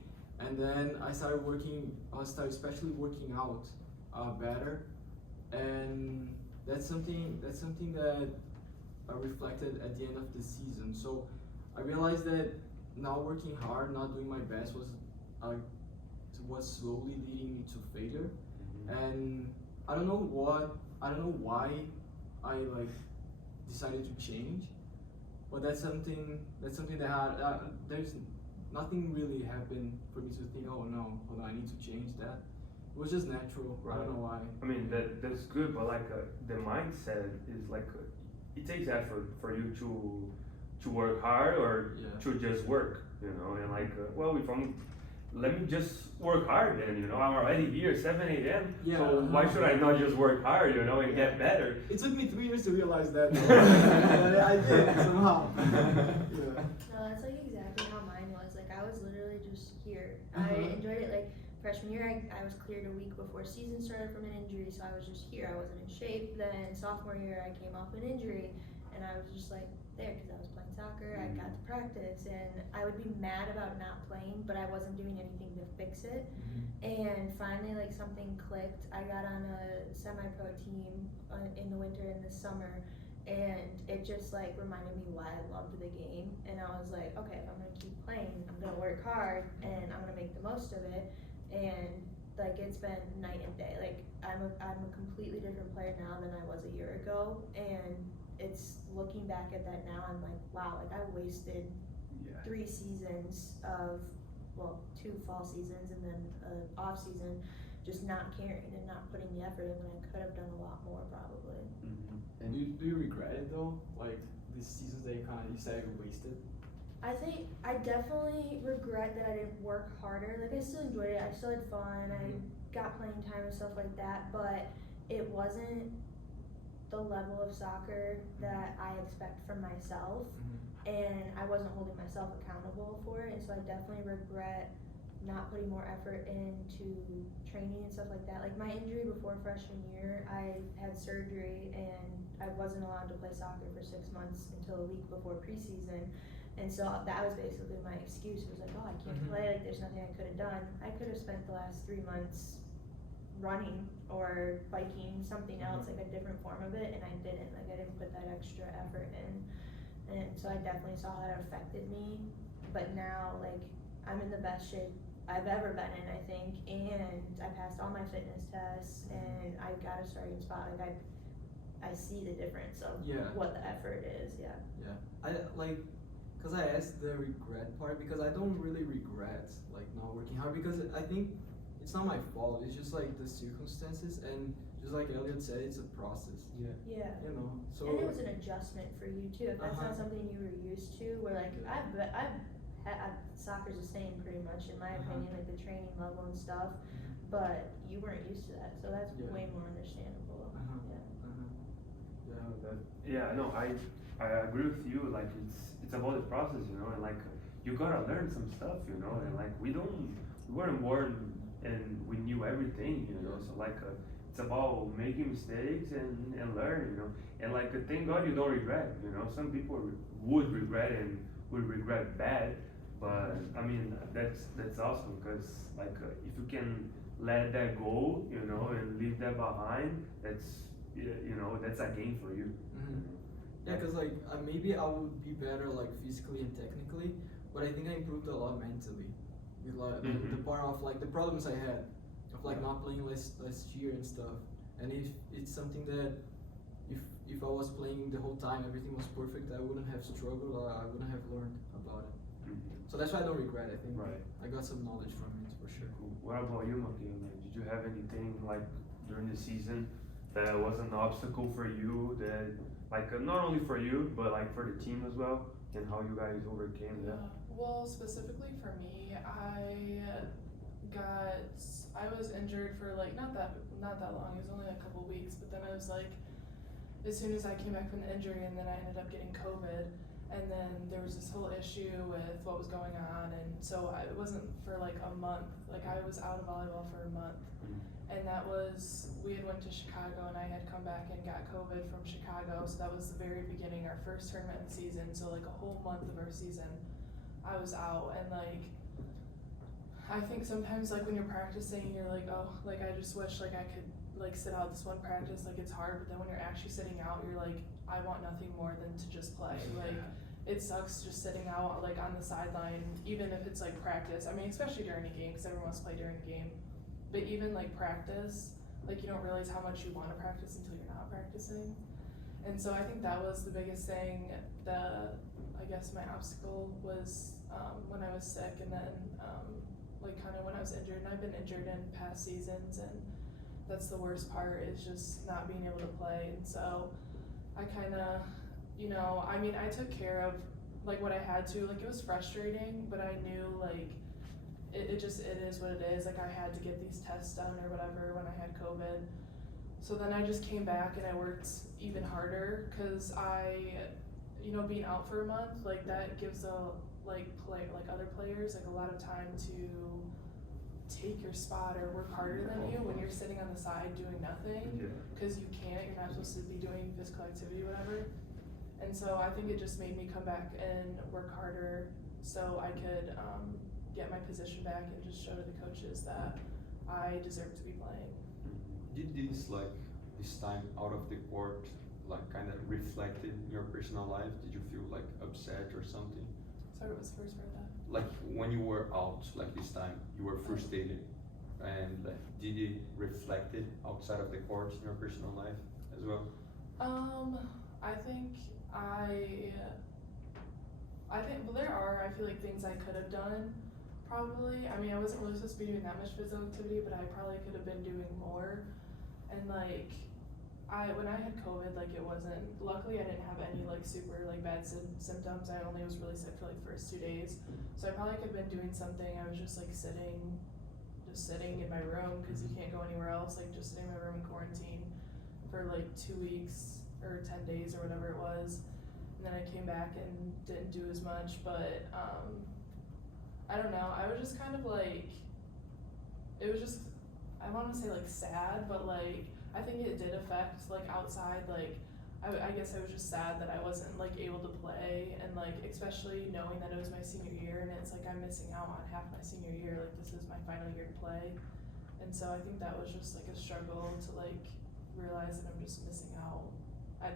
And then I started especially working out better, and that's something that reflected at the end of the season. So I realized that not working hard, not doing my best was slowly leading me to failure. And I don't know why I like decided to change, but that's something that there's nothing really happened for me to think, oh no, hold on, I need to change that. It was just natural. Right. I don't know why. I mean that's good, but like the mindset is like. It takes effort for you to work hard or to just work, you know, and like, well, let me just work hard then, you know, I'm already here, 7 a.m., so why should I not just work hard, you know, and get better? It took me 3 years to realize that, I did, somehow. No, that's like exactly how mine was, like I was literally just here. I enjoyed it, like freshman year, I was cleared a week before season started from an injury, so I was just here. I wasn't in shape. Then sophomore year, I came off an injury, and I was just like there because I was playing soccer. I got to practice, and I would be mad about not playing, but I wasn't doing anything to fix it. And finally, like, something clicked. I got on a semi-pro team in the winter and the summer, and it just like reminded me why I loved the game. And I was like, okay, if I'm gonna keep playing, I'm gonna work hard and I'm gonna make the most of it. And like, it's been night and day. Like, I'm a completely different player now than I was a year ago, and it's looking back at that now, I'm like, wow, like I wasted 3 seasons of, well, 2 fall seasons and then an off season just not caring and not putting the effort in when I could have done a lot more probably. And do you regret it though? Like these seasons that you said you wasted? I think I definitely regret that I didn't work harder. Like, I still enjoyed it, I still had fun, I got playing time and stuff like that, but it wasn't the level of soccer that I expect from myself, and I wasn't holding myself accountable for it, and so I definitely regret not putting more effort into training and stuff like that. Like, my injury before freshman year, I had surgery and I wasn't allowed to play soccer for 6 months until a week before preseason. And so that was basically my excuse. It was like, oh, I can't play, like there's nothing I could have done. I could have spent the last 3 months running or biking, something else, like a different form of it, and I didn't. Like, I didn't put that extra effort in. And so I definitely saw how it affected me. But now, like, I'm in the best shape I've ever been in, I think, and I passed all my fitness tests, and I got a starting spot. Like, I see the difference of what the effort is. I like, cause I asked the regret part because I don't really regret like not working hard, because I think it's not my fault. It's just like the circumstances, and just like Elliot said, it's a process. Yeah. You know, so. And it was an adjustment for you too. If that's not something you were used to, where like soccer's the same pretty much in my opinion, like the training level and stuff, but you weren't used to that, so that's way more understandable. No, I agree with you. Like, it's about the process, you know, and like you gotta learn some stuff, you know, and like we weren't born and we knew everything, you know. So like it's about making mistakes and learn, you know. And like, thank God you don't regret, you know. Some people would regret and would regret bad, but I mean that's awesome, because like if you can let that go, you know, and leave that behind, that's, you know, that's a gain for you. Yeah, cause like maybe I would be better like physically and technically, but I think I improved a lot mentally with like the part of like the problems I had of like not playing last year and stuff. And if it's something that if I was playing the whole time, everything was perfect, I wouldn't have struggled, or I wouldn't have learned about it. So that's why I don't regret. I think I got some knowledge from it for sure. Cool. What about you, Michaela? Did you have anything like during the season that was an obstacle for you, that like not only for you but like for the team as well, and how you guys overcame that? Well, specifically for me, I was injured for like not that long. It was only a couple weeks, but then I was like, as soon as I came back from the injury, and then I ended up getting COVID, and then there was this whole issue with what was going on, and so it wasn't for like a month. Like, I was out of volleyball for a month, and that was, we had went to Chicago, and I had come back and got COVID from Chicago, so that was the very beginning, our first tournament of the season. So like a whole month of our season, I was out, and like, I think sometimes like when you're practicing, you're like, oh, like I just wish like I could like sit out this one practice, like it's hard, but then when you're actually sitting out, you're like, I want nothing more than to just play. Like, it sucks just sitting out like on the sideline, even if it's like practice. I mean, especially during a game, because everyone wants to play during a game, but even like practice, like you don't realize how much you want to practice until you're not practicing. And so I think that was the biggest thing. I guess my obstacle was when I was sick, and then like kind of when I was injured, and I've been injured in past seasons, and that's the worst part, is just not being able to play. And so I kind of, you know, I mean, I took care of like what I had to. Like, it was frustrating, but I knew like it is what it is. Like, I had to get these tests done or whatever when I had COVID. So then I just came back and I worked even harder, because you know, being out for a month, like that gives other players like a lot of time to take your spot or work harder than you when you're sitting on the side doing nothing, because you can't, you're not supposed to be doing physical activity, whatever. And so I think it just made me come back and work harder so I could get my position back and just show to the coaches that I deserve to be playing. Did this time out of the court kind of reflected your personal life? Did you feel upset or something? Sorry, what was the first part of that? When you were out this time, you were frustrated, and did it reflect it outside of the court in your personal life as well? I think well, there are, I feel like, things I could have done, probably. I mean, I wasn't really supposed to be doing that much physical activity, but I probably could have been doing more. And when I had COVID, it wasn't, luckily I didn't have any super bad symptoms. I only was really sick for the first 2 days. So I probably could have been doing something. I was just sitting in my room, because you can't go anywhere else, just sitting in my room in quarantine for 2 weeks or 10 days or whatever it was. And then I came back and didn't do as much, but I don't know, I was just kind of it was just, I want to say sad, but I think it did affect outside, I guess I was just sad that I wasn't able to play, and especially knowing that it was my senior year, and it's I'm missing out on half my senior year, this is my final year to play. And so I think that was just a struggle to realize that I'm just missing out.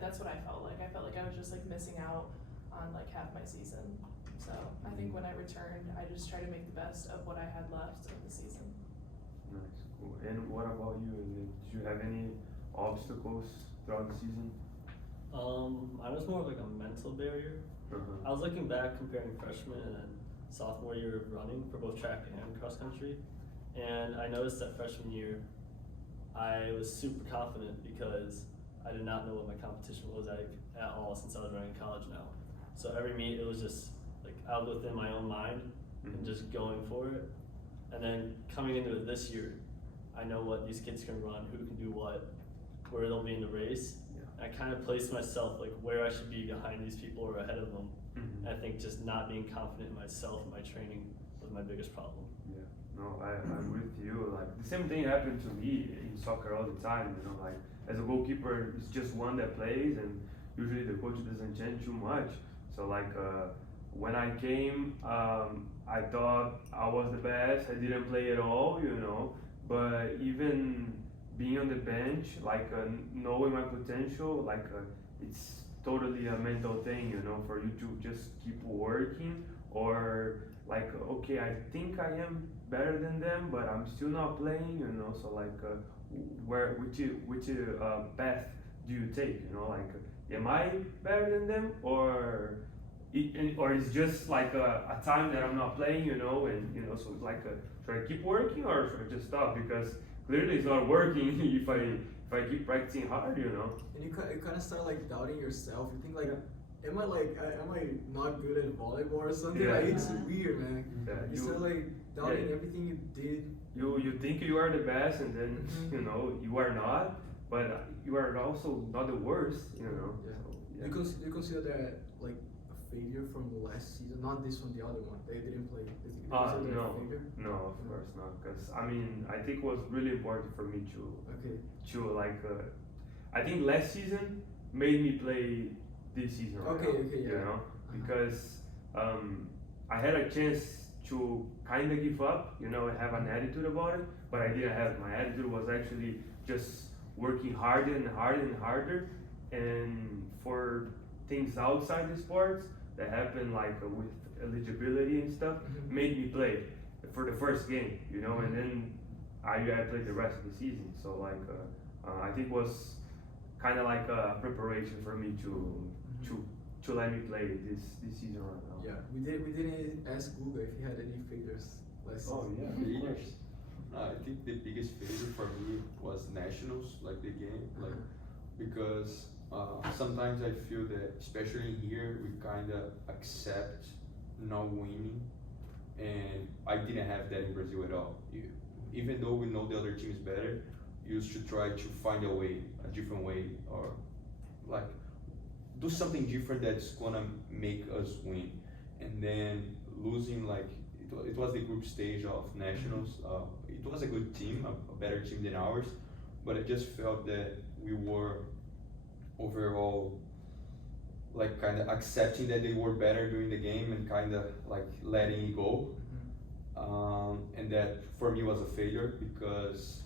That's what I felt like. I felt like I was just missing out on half my season. So I think when I returned, I just tried to make the best of what I had left of the season. Nice, cool. And what about you? Did you have any obstacles throughout the season? Mine was more of a mental barrier. I was looking back, comparing freshman and sophomore year of running for both track and cross country, and I noticed that freshman year I was super confident because I did not know what my competition was at all since I was running in college now. So every meet, it was just I was within my own mind and just going for it. And then coming into it this year, I know what these kids can run, who can do what, where they'll be in the race. I kind of placed myself where I should be behind these people or ahead of them. And I think just not being confident in myself and my training was my biggest problem. Yeah, no, I'm with you. The same thing happened to me in soccer all the time. As a goalkeeper, it's just one that plays, and usually the coach doesn't change too much. So when I came, I thought I was the best. I didn't play at all, But even being on the bench, knowing my potential, it's totally a mental thing, for you to just keep working, or okay, I think I am better than them, but I'm still not playing, So which path do you take, am I better than them, or it's just a time that I'm not playing, and so it's should I keep working or should I just stop, because clearly it's not working if I keep practicing hard, And you kind of start doubting yourself. You think am I not good at volleyball or something? Yeah. It's weird, man. Yeah, you start doubting everything you did. You think you are the best, and then you are not, but you are also not the worst, Yeah. So, You consider that a failure from the last season, not this one, the other one. They didn't play. No, a failure? no, of course not. Because I think it was really important for me to I think last season made me play this season. Yeah. Because I had a chance to kind of give up, and have an attitude about it, but I didn't have. My attitude was actually just working harder and harder and harder, and for things outside the sports that happen with eligibility and stuff, made me play for the first game, and then I played the rest of the season. So I think it was kind of a preparation for me to let me play this season right now. Yeah, we didn't ask Google if he had any failures last season. Oh yeah, Failures. I think the biggest failure for me was nationals, the game, because sometimes I feel that, especially here, we kind of accept not winning, and I didn't have that in Brazil at all. Even though we know the other team is better, you should try to find a different way, or do something different that's gonna make us win. And then losing, it was the group stage of nationals. It was a good team, a better team than ours, but I just felt that we were overall like kind of accepting that they were better during the game and kind of like letting it go. And that for me was a failure because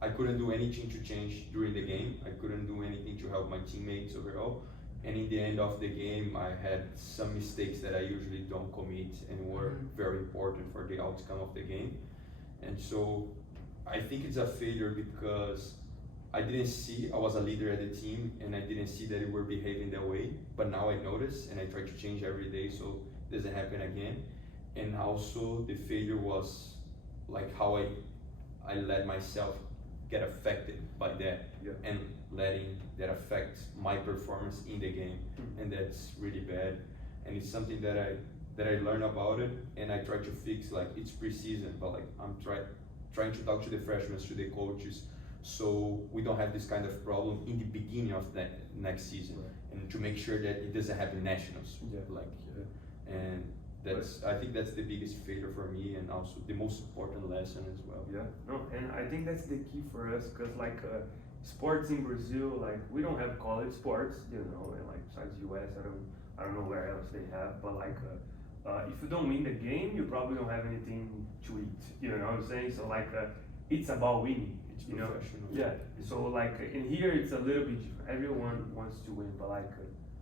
I couldn't do anything to change during the game. I couldn't do anything to help my teammates overall. And in the end of the game, I had some mistakes that I usually don't commit and were very important for the outcome of the game. And so I think it's a failure because I didn't see, I was a leader at the team and I didn't see that we were behaving that way. But now I notice and I try to change every day so it doesn't happen again. And also the failure was like how I let myself get affected by that and letting that affect my performance in the game, and that's really bad. And it's something that I learned about it, and I try to fix. Like it's preseason, but like I'm trying to talk to the freshmen, to the coaches, so we don't have this kind of problem in the beginning of the next season, and to make sure that it doesn't happen nationals. And that's I think that's the biggest failure for me, and also the most important lesson as well. Yeah, no, and I think that's the key for us, cause like sports in Brazil, like we don't have college sports, you know, and like besides US, I don't know where else they have, but like if you don't win the game, you probably don't have anything to eat, you know what I'm saying? So like it's about winning, you know? Yeah. So like in here it's a little bit different. Everyone wants to win, but like.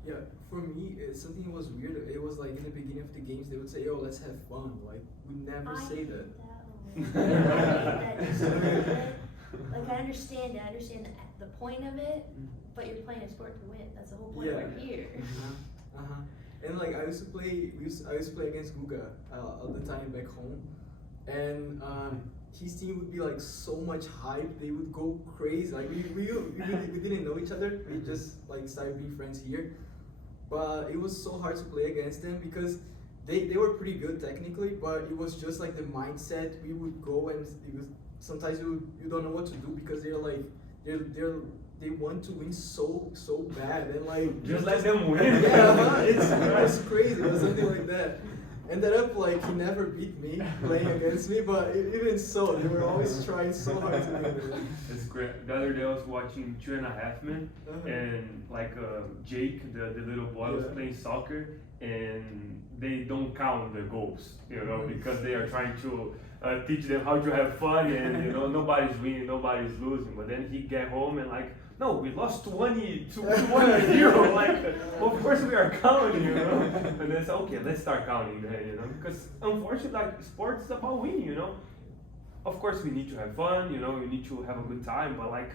Yeah, for me, something was weird. It was like in the beginning of the games, they would say, "Oh, let's have fun." Like we never say that. Like I understand the point of it, but you're playing a sport to win. That's the whole point. We're here. And like I used to play against Guga all the time back home, and his team would be like so much hype. They would go crazy. Like we didn't know each other. We just like started being friends here, but it was so hard to play against them because they were pretty good technically, but it was just like the mindset. We would go and it was sometimes you don't know what to do because they want to win so bad and like just let them win. Yeah, it was crazy. It was something like that. Ended up like he never beat me playing against me, but even so, they were always trying so hard to win it. It's great. The other day I was watching 2.5 Men, and like Jake, the little boy, was playing soccer, and they don't count the goals, you know, because they are trying to teach them how to have fun, and you know nobody's winning, nobody's losing. But then he get home and like, no, we lost 20-0. Like, of course we are counting, you know. And then so okay, let's start counting then, you know, because unfortunately, like sports is about winning, you know. Of course we need to have fun, you know, we need to have a good time, but like,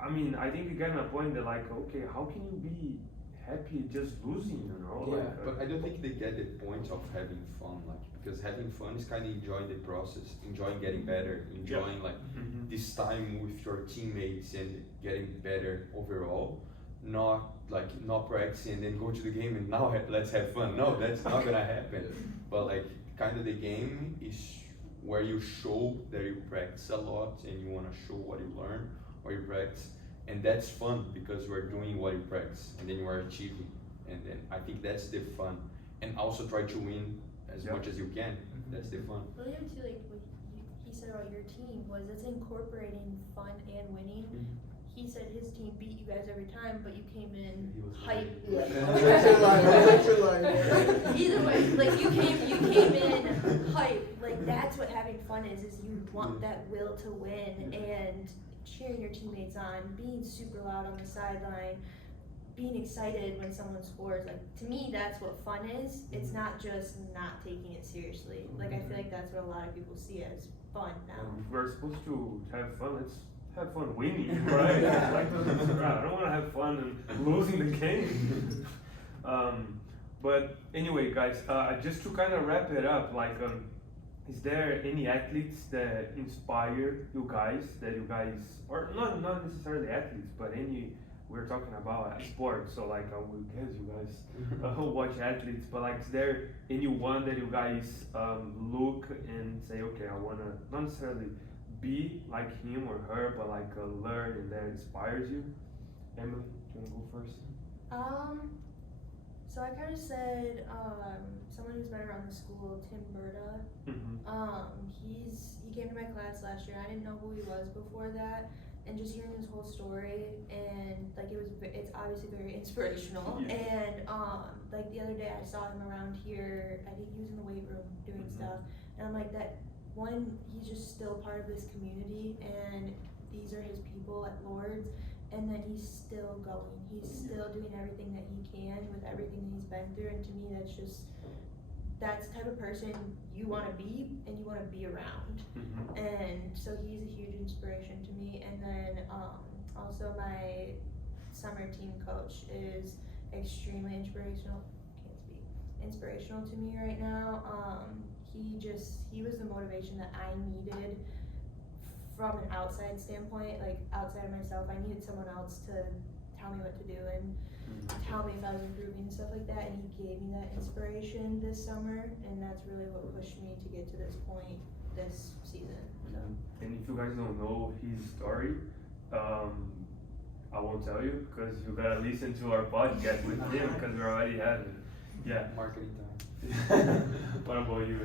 I mean, I think you get my point that like, okay, how can you be happy just losing, you know? Yeah, like, but I don't think they get the point of having fun, like, because having fun is kind of enjoying the process, enjoying getting better, enjoying like this time with your teammates and getting better overall, not practicing and then go to the game and now let's have fun. No, that's not gonna happen. But like kind of the game is where you show that you practice a lot and you want to show what you learn or you practice, and that's fun because you are doing what you practice and then you are achieving, and then I think that's the fun, and also try to win as much as you can. That's the fun. Well, yeah, too, like what he said about your team was it's incorporating fun and winning. He said his team beat you guys every time, but you came in hype. Either way, like you came in hype. Like that's what having fun is you want that will to win and cheering your teammates on, being super loud on the sideline, being excited when someone scores. Like to me, that's what fun is. It's not just not taking it seriously. Like I feel like that's what a lot of people see as fun now. We're supposed to have fun. Let's have fun winning, right? Like, I don't want to have fun and losing the game. But anyway, guys, just to kind of wrap it up, like, is there any athletes that inspire you guys, or not necessarily athletes, but we're talking about sports, so like I would guess you guys watch athletes, but like is there anyone that you guys look and say, okay, I want to not necessarily be like him or her, but like learn, and that inspires you? Emily, do you want to go first? So I kind of said someone who's been around the school, Tim Berta. He came to my class last year. I didn't know who he was before that, and just hearing his whole story and like it's obviously very inspirational. Yeah. And like the other day I saw him around here. I think he was in the weight room doing stuff, and I'm like that. One, he's just still part of this community, and these are his people at Lord's. And then he's still going. He's still doing everything that he can with everything that he's been through. And to me, that's the type of person you want to be and you want to be around. And so he's a huge inspiration to me. And then also my summer team coach is extremely inspirational. Inspirational to me right now. He was the motivation that I needed. From an outside standpoint, like outside of myself, I needed someone else to tell me what to do and tell me if I was improving and stuff like that, and he gave me that inspiration this summer, and that's really what pushed me to get to this point this season. So. And if you guys don't know his story, I won't tell you because you gotta listen to our podcast with him because we already have it. Yeah. Marketing time. What about you?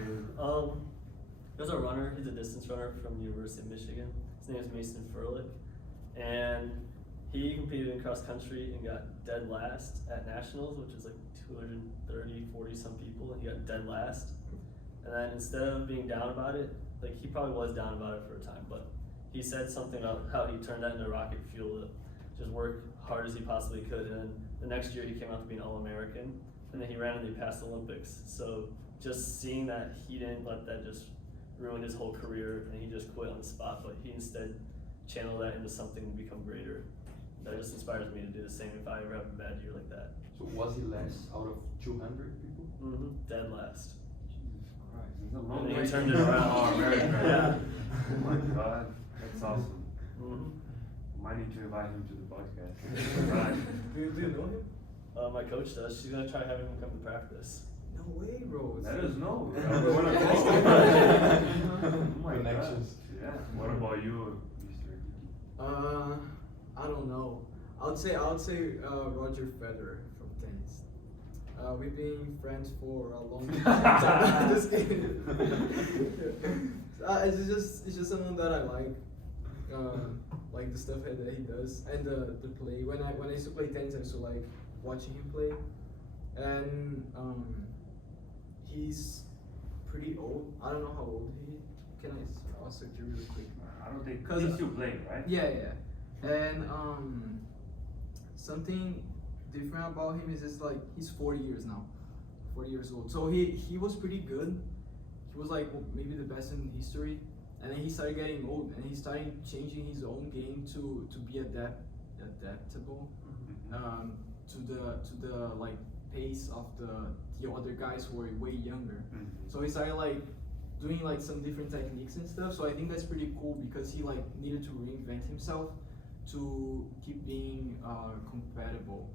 There's a runner, he's a distance runner from the University of Michigan. His name is Mason Furlick. And he competed in cross country and got dead last at nationals, which is like 230, 40 some people, and he got dead last. And then instead of being down about it, like he probably was down about it for a time, but he said something about how he turned that into rocket fuel to just work hard as he possibly could. And then the next year he came out to be an All-American, and then he randomly passed the Olympics. So just seeing that he didn't let that just ruined his whole career and he just quit on the spot, but he instead channeled that into something to become greater. That just inspires me to do the same if I ever have a bad year like that. So was he last out of 200 people? Dead last. Jesus Christ, it's a long And then way. he turned it around. Oh, American. Yeah. Oh my God, that's awesome. Might need to invite him to the podcast. Right. Do you know him? My coach does. She's gonna try having him come to practice. No way, bro. Let us know. We wanna go. Oh my Connections. God. Yeah. What about you, Mr. I don't know. I would say Roger Federer from tennis. We've been friends for a long time. Just kidding. It's just someone that I like the stuff that he does and the play. When I used to play tennis, I used to like watching him play, and he's pretty old. I don't know how old he is. I'll search it really quick. I don't think he's still playing, right? Yeah. And something different about him is just like he's 40 years now, 40 years old. So he was pretty good. He was like maybe the best in history. And then he started getting old, and he started changing his own game to be adaptable to the like pace of the other guys who were way younger. So he started like doing like some different techniques and stuff. So I think that's pretty cool because he like needed to reinvent himself to keep being compatible.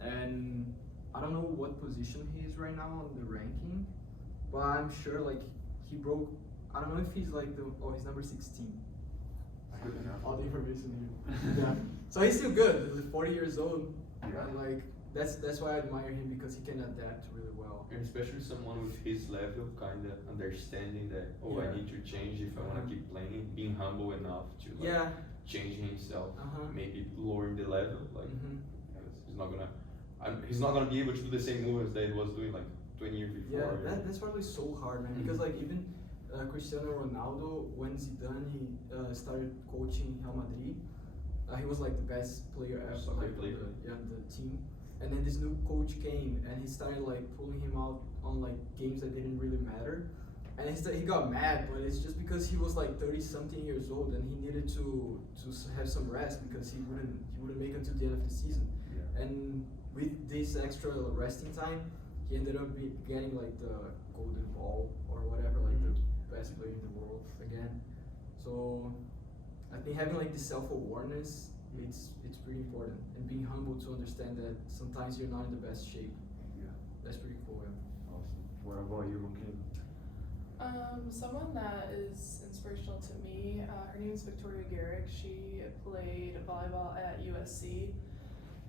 And I don't know what position he is right now on the ranking, but I'm sure like he broke. I don't know if he's like he's number 16. All the information here. Yeah. So he's still good. He's 40 years old. Yeah. And like that's why I admire him because he can adapt really well. And especially someone with his level, kind of understanding that I need to change if I want to keep playing, being humble enough to like change himself, maybe lowering the level. Like he's not gonna be able to do the same movements that he was doing like 20 years before. Yeah, that's probably so hard, man. Because like even Cristiano Ronaldo, when Zidane started coaching Real Madrid, he was like the best player ever, like the team. And then this new coach came and he started like pulling him out on like games that didn't really matter. And he got mad, but it's just because he was like 30 something years old and he needed to have some rest because he wouldn't make it to the end of the season. Yeah. And with this extra resting time, he ended up getting like the golden ball or whatever, like the best player in the world again. So I think having like this self-awareness, it's pretty important, and being humble to understand that sometimes you're not in the best shape. Yeah, that's pretty cool. Yeah. Awesome. What about you, Kim? Someone that is inspirational to me, her name is Victoria Garrick. She played volleyball at USC,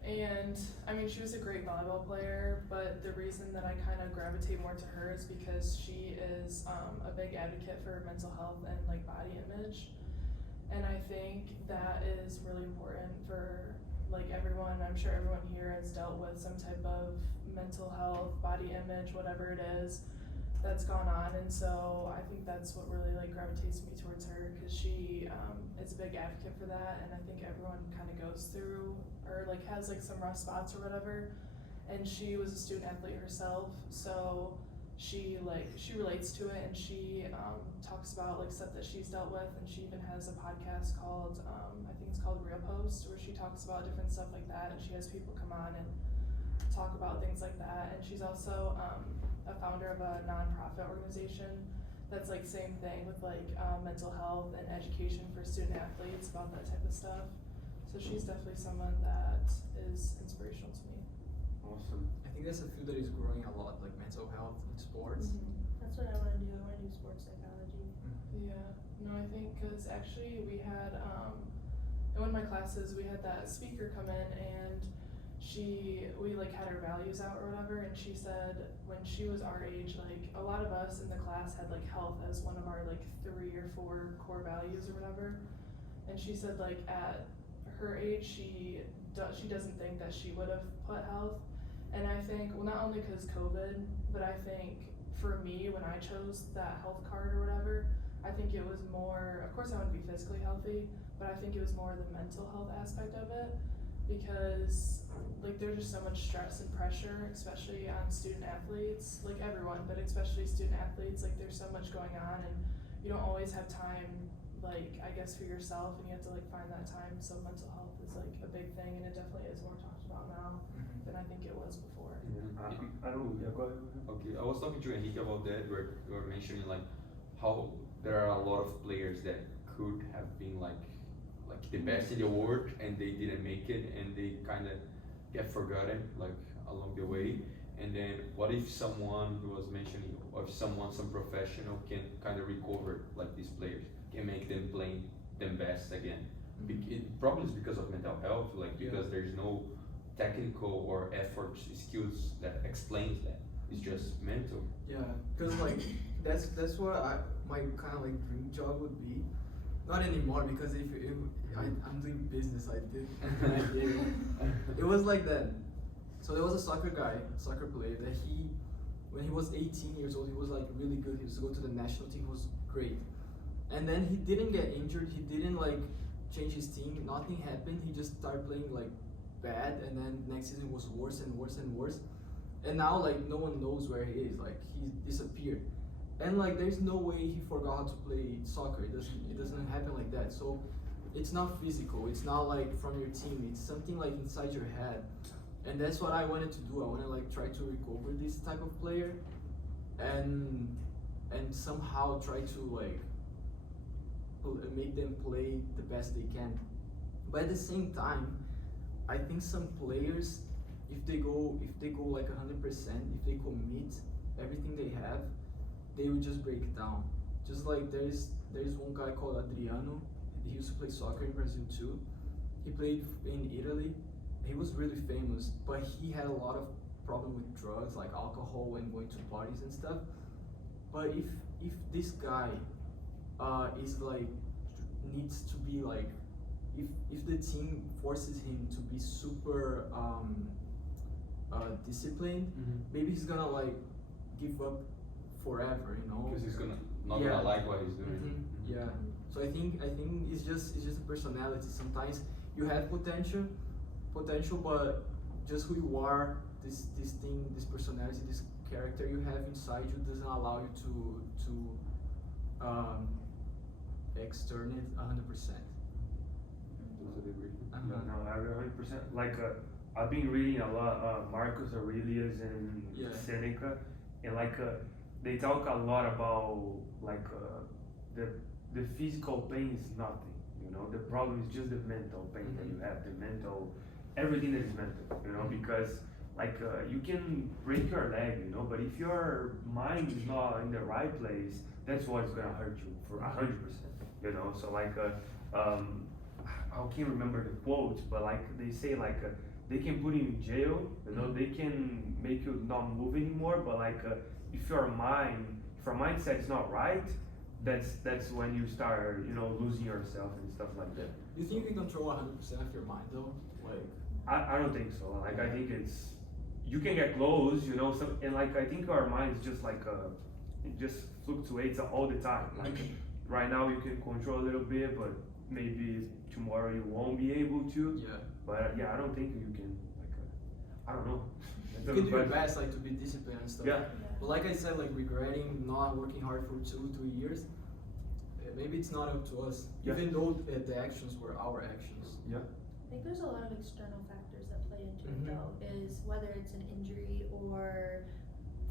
And I mean, she was a great volleyball player, but the reason that I kind of gravitate more to her is because she is a big advocate for mental health and like body image. And I think that is really important for like everyone. I'm sure everyone here has dealt with some type of mental health, body image, whatever it is that's gone on. And so I think that's what really like gravitates me towards her, because she is a big advocate for that. And I think everyone kind of goes through or like has like some rough spots or whatever. And she was a student athlete herself, so she relates to it, and she talks about like stuff that she's dealt with. And she even has a podcast called I think it's called Real Post, where she talks about different stuff like that, and she has people come on and talk about things like that. And she's also a founder of a nonprofit organization that's like same thing with like mental health and education for student athletes about that type of stuff. So she's definitely someone that is inspirational to me. Awesome. I think that's a field that is growing a lot, like mental health in sports. That's what I want to do. I want to do sports psychology. Yeah, no, I think because actually we had, in one of my classes, we had that speaker come in, and we like had our values out or whatever, and she said when she was our age, like a lot of us in the class had like health as one of our like 3 or 4 core values or whatever. And she said like at her age, she doesn't think that she would have put health. And I think, well, not only because COVID, but I think for me, when I chose that health card or whatever, I think it was more, of course I want to be physically healthy, but I think it was more the mental health aspect of it, because like there's just so much stress and pressure, especially on student athletes, like everyone, but especially student athletes. Like there's so much going on, and you don't always have time, like I guess for yourself, and you have to like find that time. So mental health is like a big thing, and it definitely is more talked about now than I think it was before. I don't know. Yeah, go ahead. Okay, I was talking to Henrique about that, where you were mentioning like how there are a lot of players that could have been like the best in the world, and they didn't make it, and they kind of get forgotten like along the way. And then what if someone who was mentioning, or if some professional can kind of recover like these players, can make them play them best again? It probably is because of mental health, like because there's no technical or effort skills that explains that. It's just mental. Yeah, because like that's what my kind of like dream job would be. Not anymore, because if I'm doing business, I did. It was like that. So there was a soccer player that when he was 18 years old, he was like really good. He used to go to the national team, he was great. And then he didn't get injured, he didn't like change his team, nothing happened. He just started playing like bad, and then next season was worse and worse and worse. And now like no one knows where he is, like he disappeared. And like there's no way he forgot how to play soccer. It doesn't happen like that. So it's not physical, it's not like from your team, it's something like inside your head. And that's what I wanted to do. I want to like try to recover this type of player and somehow try to like make them play the best they can. But at the same time, I think some players, if they go like 100%, if they commit everything they have, they will just break down. Just like there's one guy called Adriano. He used to play soccer in Brazil too. He played in Italy. He was really famous, but he had a lot of problem with drugs, like alcohol and going to parties and stuff. But if this guy is like needs to be like, if the team forces him to be super disciplined, maybe he's gonna like give up forever, you know? Because he's not gonna like what he's doing. Yeah. So I think it's just a personality. Sometimes you have potential, but just who you are, this thing, this personality, this character you have inside you doesn't allow you to extern it 100%. No, I agree 100%. Like I've been reading a lot Marcus Aurelius and Seneca, and like they talk a lot about like the physical pain is nothing, you know. The problem is just the mental pain that you have, the mental, everything that is mental, you know. Because like you can break your leg, you know, but if your mind is not in the right place, that's what's gonna hurt you for 100%, you know. So like I can't remember the quote, but like they say like they can put you in jail, you know, they can make you not move anymore, but like if your mindset is not right, that's when you start, you know, losing yourself and stuff like that. Do you think you can control 100% of your mind though? Like, I don't think so. Like I think it's, you can get close, you know, and like I think our mind is just like it just fluctuates all the time. Like right now you can control a little bit, but maybe tomorrow you won't be able to. yeah. But yeah, I don't think you can. Like I don't know. You can do your best, like to be disciplined and stuff. Yeah. But like I said, like regretting not working hard for 2-3 years, maybe it's not up to us. Yeah. Even though the actions were our actions. Yeah. I think there's a lot of external factors that play into Mhm. it though, is whether it's an injury or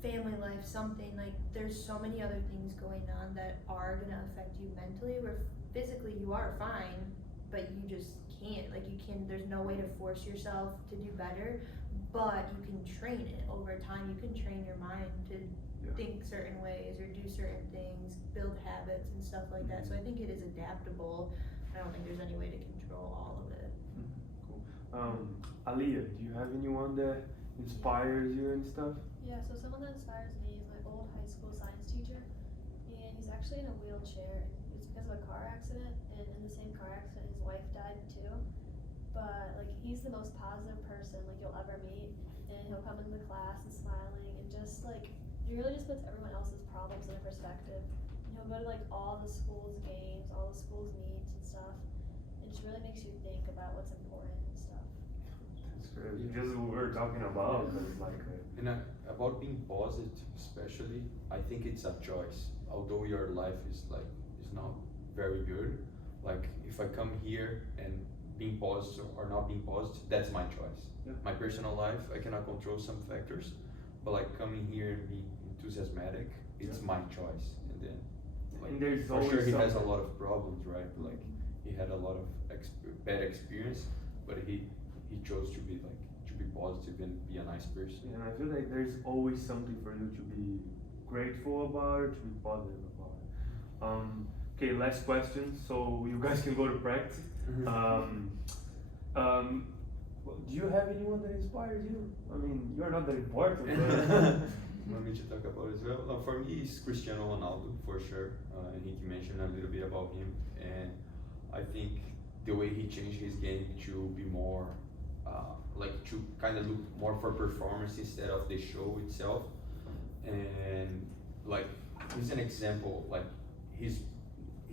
family life, something like there's so many other things going on that are gonna affect you mentally, where physically you are fine, but you just can't, like there's no way to force yourself to do better, but you can train it over time. You can train your mind to think certain ways or do certain things, build habits and stuff like that. So I think it is adaptable. I don't think there's any way to control all of it. Cool. Aliyah, do you have anyone that inspires you and stuff? Yeah, so someone that inspires me is my old high school science teacher, and he's actually in a wheelchair. It's because of a car accident, and in the same car accident, his wife died too. But like, he's the most positive person like you'll ever meet, and he'll come into the class and smiling, and just like he really just puts everyone else's problems in perspective. And he'll go to like all the school's games, all the school's meets and stuff. It just really makes you think about what's important and stuff. That's great. Just what we were talking about, cause like. And about being positive, especially, I think it's a choice. Although your life is not very good, like if I come here and being positive or not being positive, that's my choice. Yeah. My personal life, I cannot control some factors, but like coming here and being enthusiastic, it's my choice. And then, like, And there's for always sure he has a something. lot of problems, right? Like he had a lot of bad experience, but he chose to be positive and be a nice person. And I feel like there's always something for you to be grateful about or to be positive about. Okay, last question, so you guys can go to practice. Do you have anyone that inspires you? I mean, you're not that important, but Want me to talk about it as well? No, for me, it's Cristiano Ronaldo for sure. Henrique mentioned a little bit about him, and I think the way he changed his game to be more, like to kind of look more for performance instead of the show itself, and like he's an example. Like he's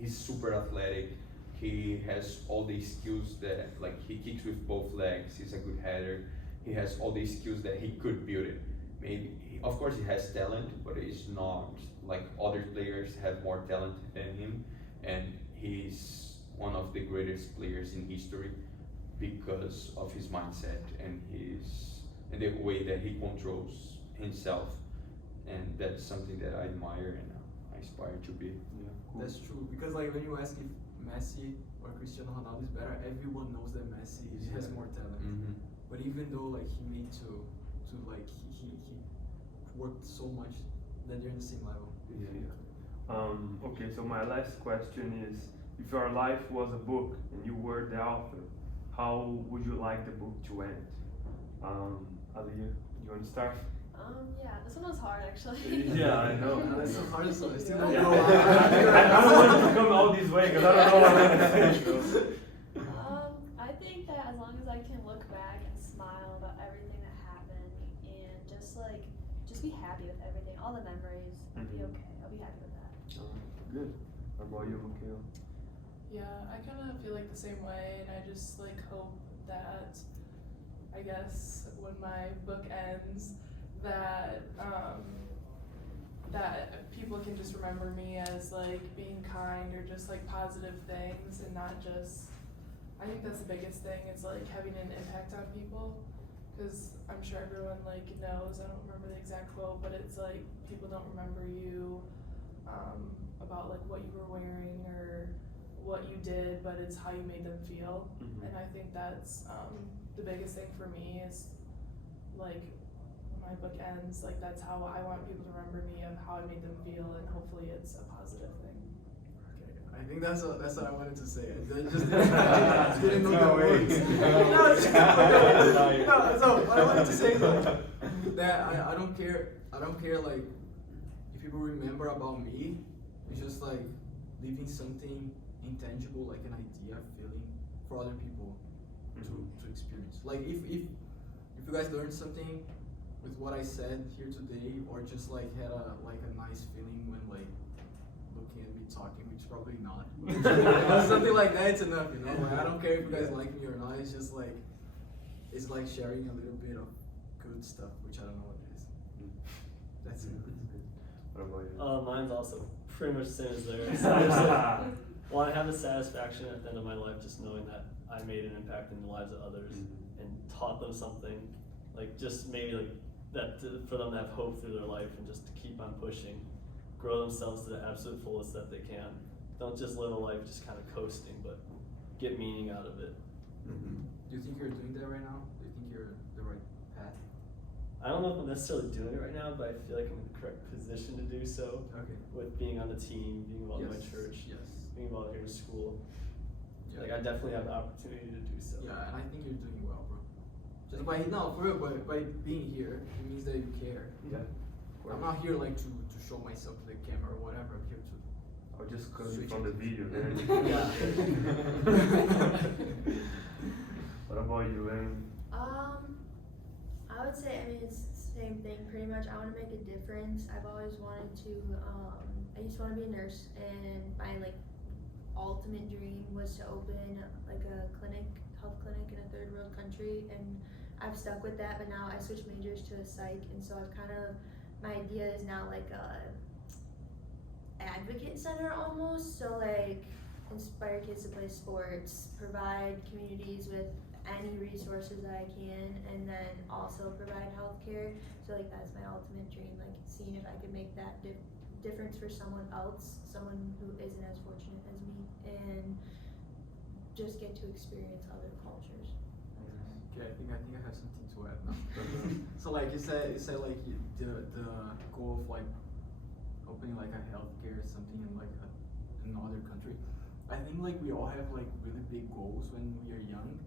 super athletic. He has all the skills that, like, he kicks with both legs. He's a good header. He has all the skills that he could build it. Maybe, of course, he has talent, but it's not like other players have more talent than him. And he's one of the greatest players in history because of his mindset and the way that he controls himself. And that's something that I admire and I aspire to be. yeah, cool. That's true, because like when you ask if Messi or Cristiano Ronaldo is better, everyone knows that Messi has more talent. Mm-hmm. But even though like he made to like he worked so much, that they're in the same level. Yeah. Okay, so my last question is, if your life was a book and you were the author, how would you like the book to end? Aliyah, you want to start? Yeah, this one was hard actually. Yeah, I know. That's the hardest one. I still Yeah. don't know. I don't want to come all this way because I don't know what I'm gonna say. So. I think that as long as I can look back and smile about everything that happened and just be happy with everything, all the memories, I'll be okay. I'll be happy with that. Good. How about you, Michaela? Yeah, I kind of feel like the same way, and I just like hope that, I guess, when my book ends, that that people can just remember me as like being kind or just like positive things, and not just. I think that's the biggest thing. It's like having an impact on people, because I'm sure everyone like knows. I don't remember the exact quote, but it's like people don't remember you about like what you were wearing or what you did, but it's how you made them feel. Mhm. And I think that's the biggest thing for me is like when my book ends, like that's how I want people to remember me, of how I made them feel, and hopefully it's a positive thing. Okay, I think that's what I wanted to say. I just didn't know the words. No, so what I wanted to say is like, that I don't care like if people remember about me. It's just like leaving something intangible, like an idea, feeling for other people to experience. Like if you guys learned something with what I said here today, or just like had a nice feeling when like looking at me talking, which probably not. Something like that, it's enough, you know. Like, I don't care if you guys like me or not. It's just like sharing a little bit of good stuff, which I don't know what it is. That's it. What about you? Mine's also pretty much the same as theirs. I just, like, well, I have the satisfaction at the end of my life just knowing that I made an impact in the lives of others and taught them something, like just maybe like that for them to have hope through their life and just to keep on pushing, grow themselves to the absolute fullest that they can. Don't just live a life just kind of coasting, but get meaning out of it. Do you think you're doing that right now? Do you think you're the right path? I don't know if I'm necessarily doing it right now, but I feel like I'm in the correct position to do so. Okay. With being on the team, being involved in my Yes. church, Yes. being involved here in school. Yeah. Like I definitely have the opportunity to do so. Yeah, and I think you're doing well, bro. Just by for real, by being here, it means that you care. Yeah. I'm not here like to show myself to the camera or whatever. I'm here to. I'll just cut you Switch from it. the video, man. Yeah. What about you, man? I would say, I mean, it's the same thing pretty much. I want to make a difference. I've always wanted to, I used to want to be a nurse, and my like ultimate dream was to open like a health clinic in a third world country, and I've stuck with that, but now I switched majors to a psych, and so I've my idea is now like a advocate center almost, so like inspire kids to play sports, provide communities with any resources that I can, and then also provide healthcare. So like that's my ultimate dream, like seeing if I could make that difference for someone else, someone who isn't as fortunate as me, and just get to experience other cultures. Okay, I think I have something to add now. So like you said like the goal of like opening like a healthcare or something in like another country. I think like we all have like really big goals when we are young,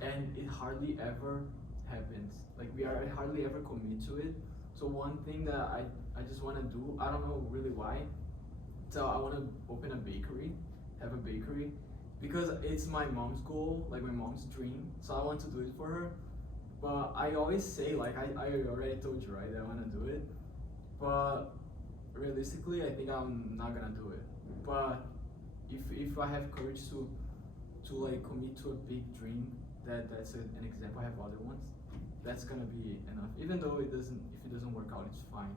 and it hardly ever happens. Like we hardly ever commit to it. So one thing that I just want to do, I don't know really why. So I want to open a bakery, have a bakery, because it's my mom's goal, like my mom's dream. So I want to do it for her. But I always say, like I already told you, right, that I want to do it. But realistically, I think I'm not gonna do it. But if I have courage to like commit to a big dream, that's an example. I have other ones. That's gonna be enough. Even though if it doesn't work out, it's fine.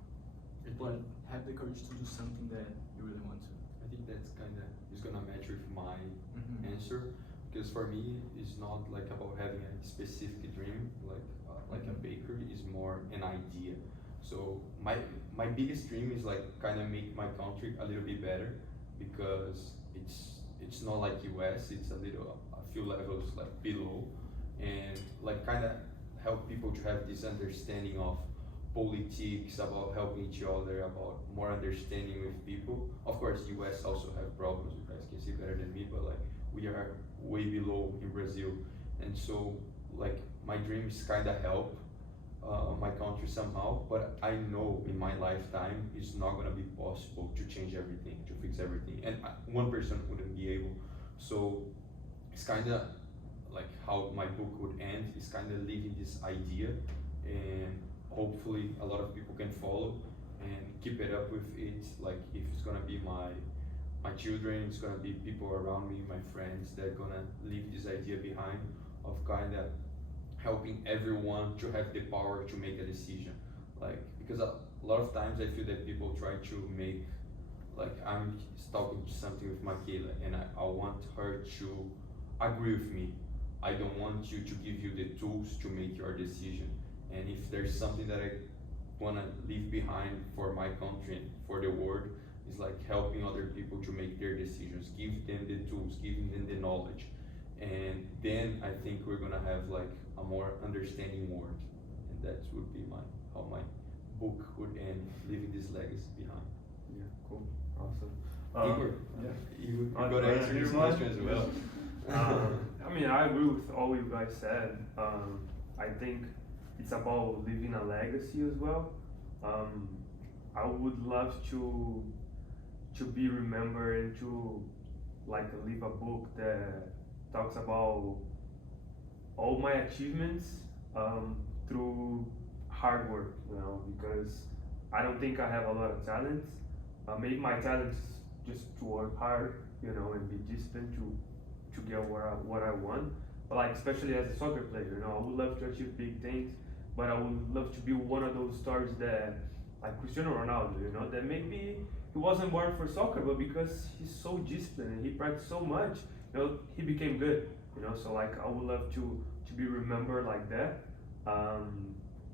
But have the courage to do something that you really want to. I think that's is gonna match with my answer, because for me it's not like about having a specific dream like a bakery, is more an idea. So my biggest dream is like kind of make my country a little bit better, because it's not like US, it's a few levels like below, and like kind of help people to have this understanding of politics, about helping each other, about more understanding with people. Of course, US also have problems, you guys can see better than me, but like we are way below in Brazil. And so like my dream is kind of help my country somehow, but I know in my lifetime it's not gonna be possible to change everything, to fix everything, and one person wouldn't be able. So it's kind of like how my book would end, is kind of leaving this idea, and hopefully a lot of people can follow and keep it up with it. Like if it's gonna be my children, it's gonna be people around me, my friends, that are gonna leave this idea behind of kind of helping everyone to have the power to make a decision. Like, because a lot of times I feel that people try to make, like I'm talking something with Michaela and I want her to agree with me. I don't want you to give you the tools to make your decision. And if there's something that I want to leave behind for my country and for the world, is like helping other people to make their decisions, give them the tools, giving them the knowledge. And then I think we're gonna have like a more understanding world. And that would be how my book would end, leaving this legacy behind. Yeah, cool, awesome. Igor, Yeah. you Oh, got to answer this Igor? question as well. I mean, I agree with all you guys said. I think it's about leaving a legacy as well. I would love to be remembered and to like leave a book that talks about all my achievements through hard work, you know, because I don't think I have a lot of talents. Maybe my talent is just to work hard, you know, and be disciplined to get what I want. But like especially as a soccer player, you know, I would love to achieve big things, but I would love to be one of those stars that, like Cristiano Ronaldo, you know, that maybe he wasn't born for soccer, but because he's so disciplined and he practiced so much, you know, he became good, you know. So like I would love to be remembered like that.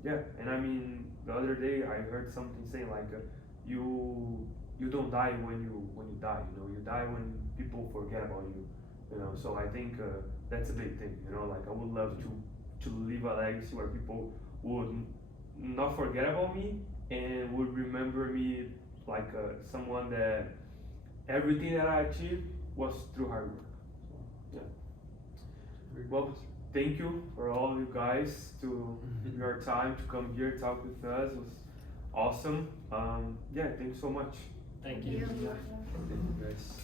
Yeah, and I mean the other day I heard something saying like you don't die when you die, you know, you die when people forget about you, you know. So I think that's a big thing, you know. Like I would love to leave a legacy where people would not forget about me and would remember me like someone that everything that I achieved was through hard work. So, yeah. Well, thank you for all you guys to your time to come here talk with us. It was awesome. Yeah, thanks so much. Thank Thank you. you. Thank you guys.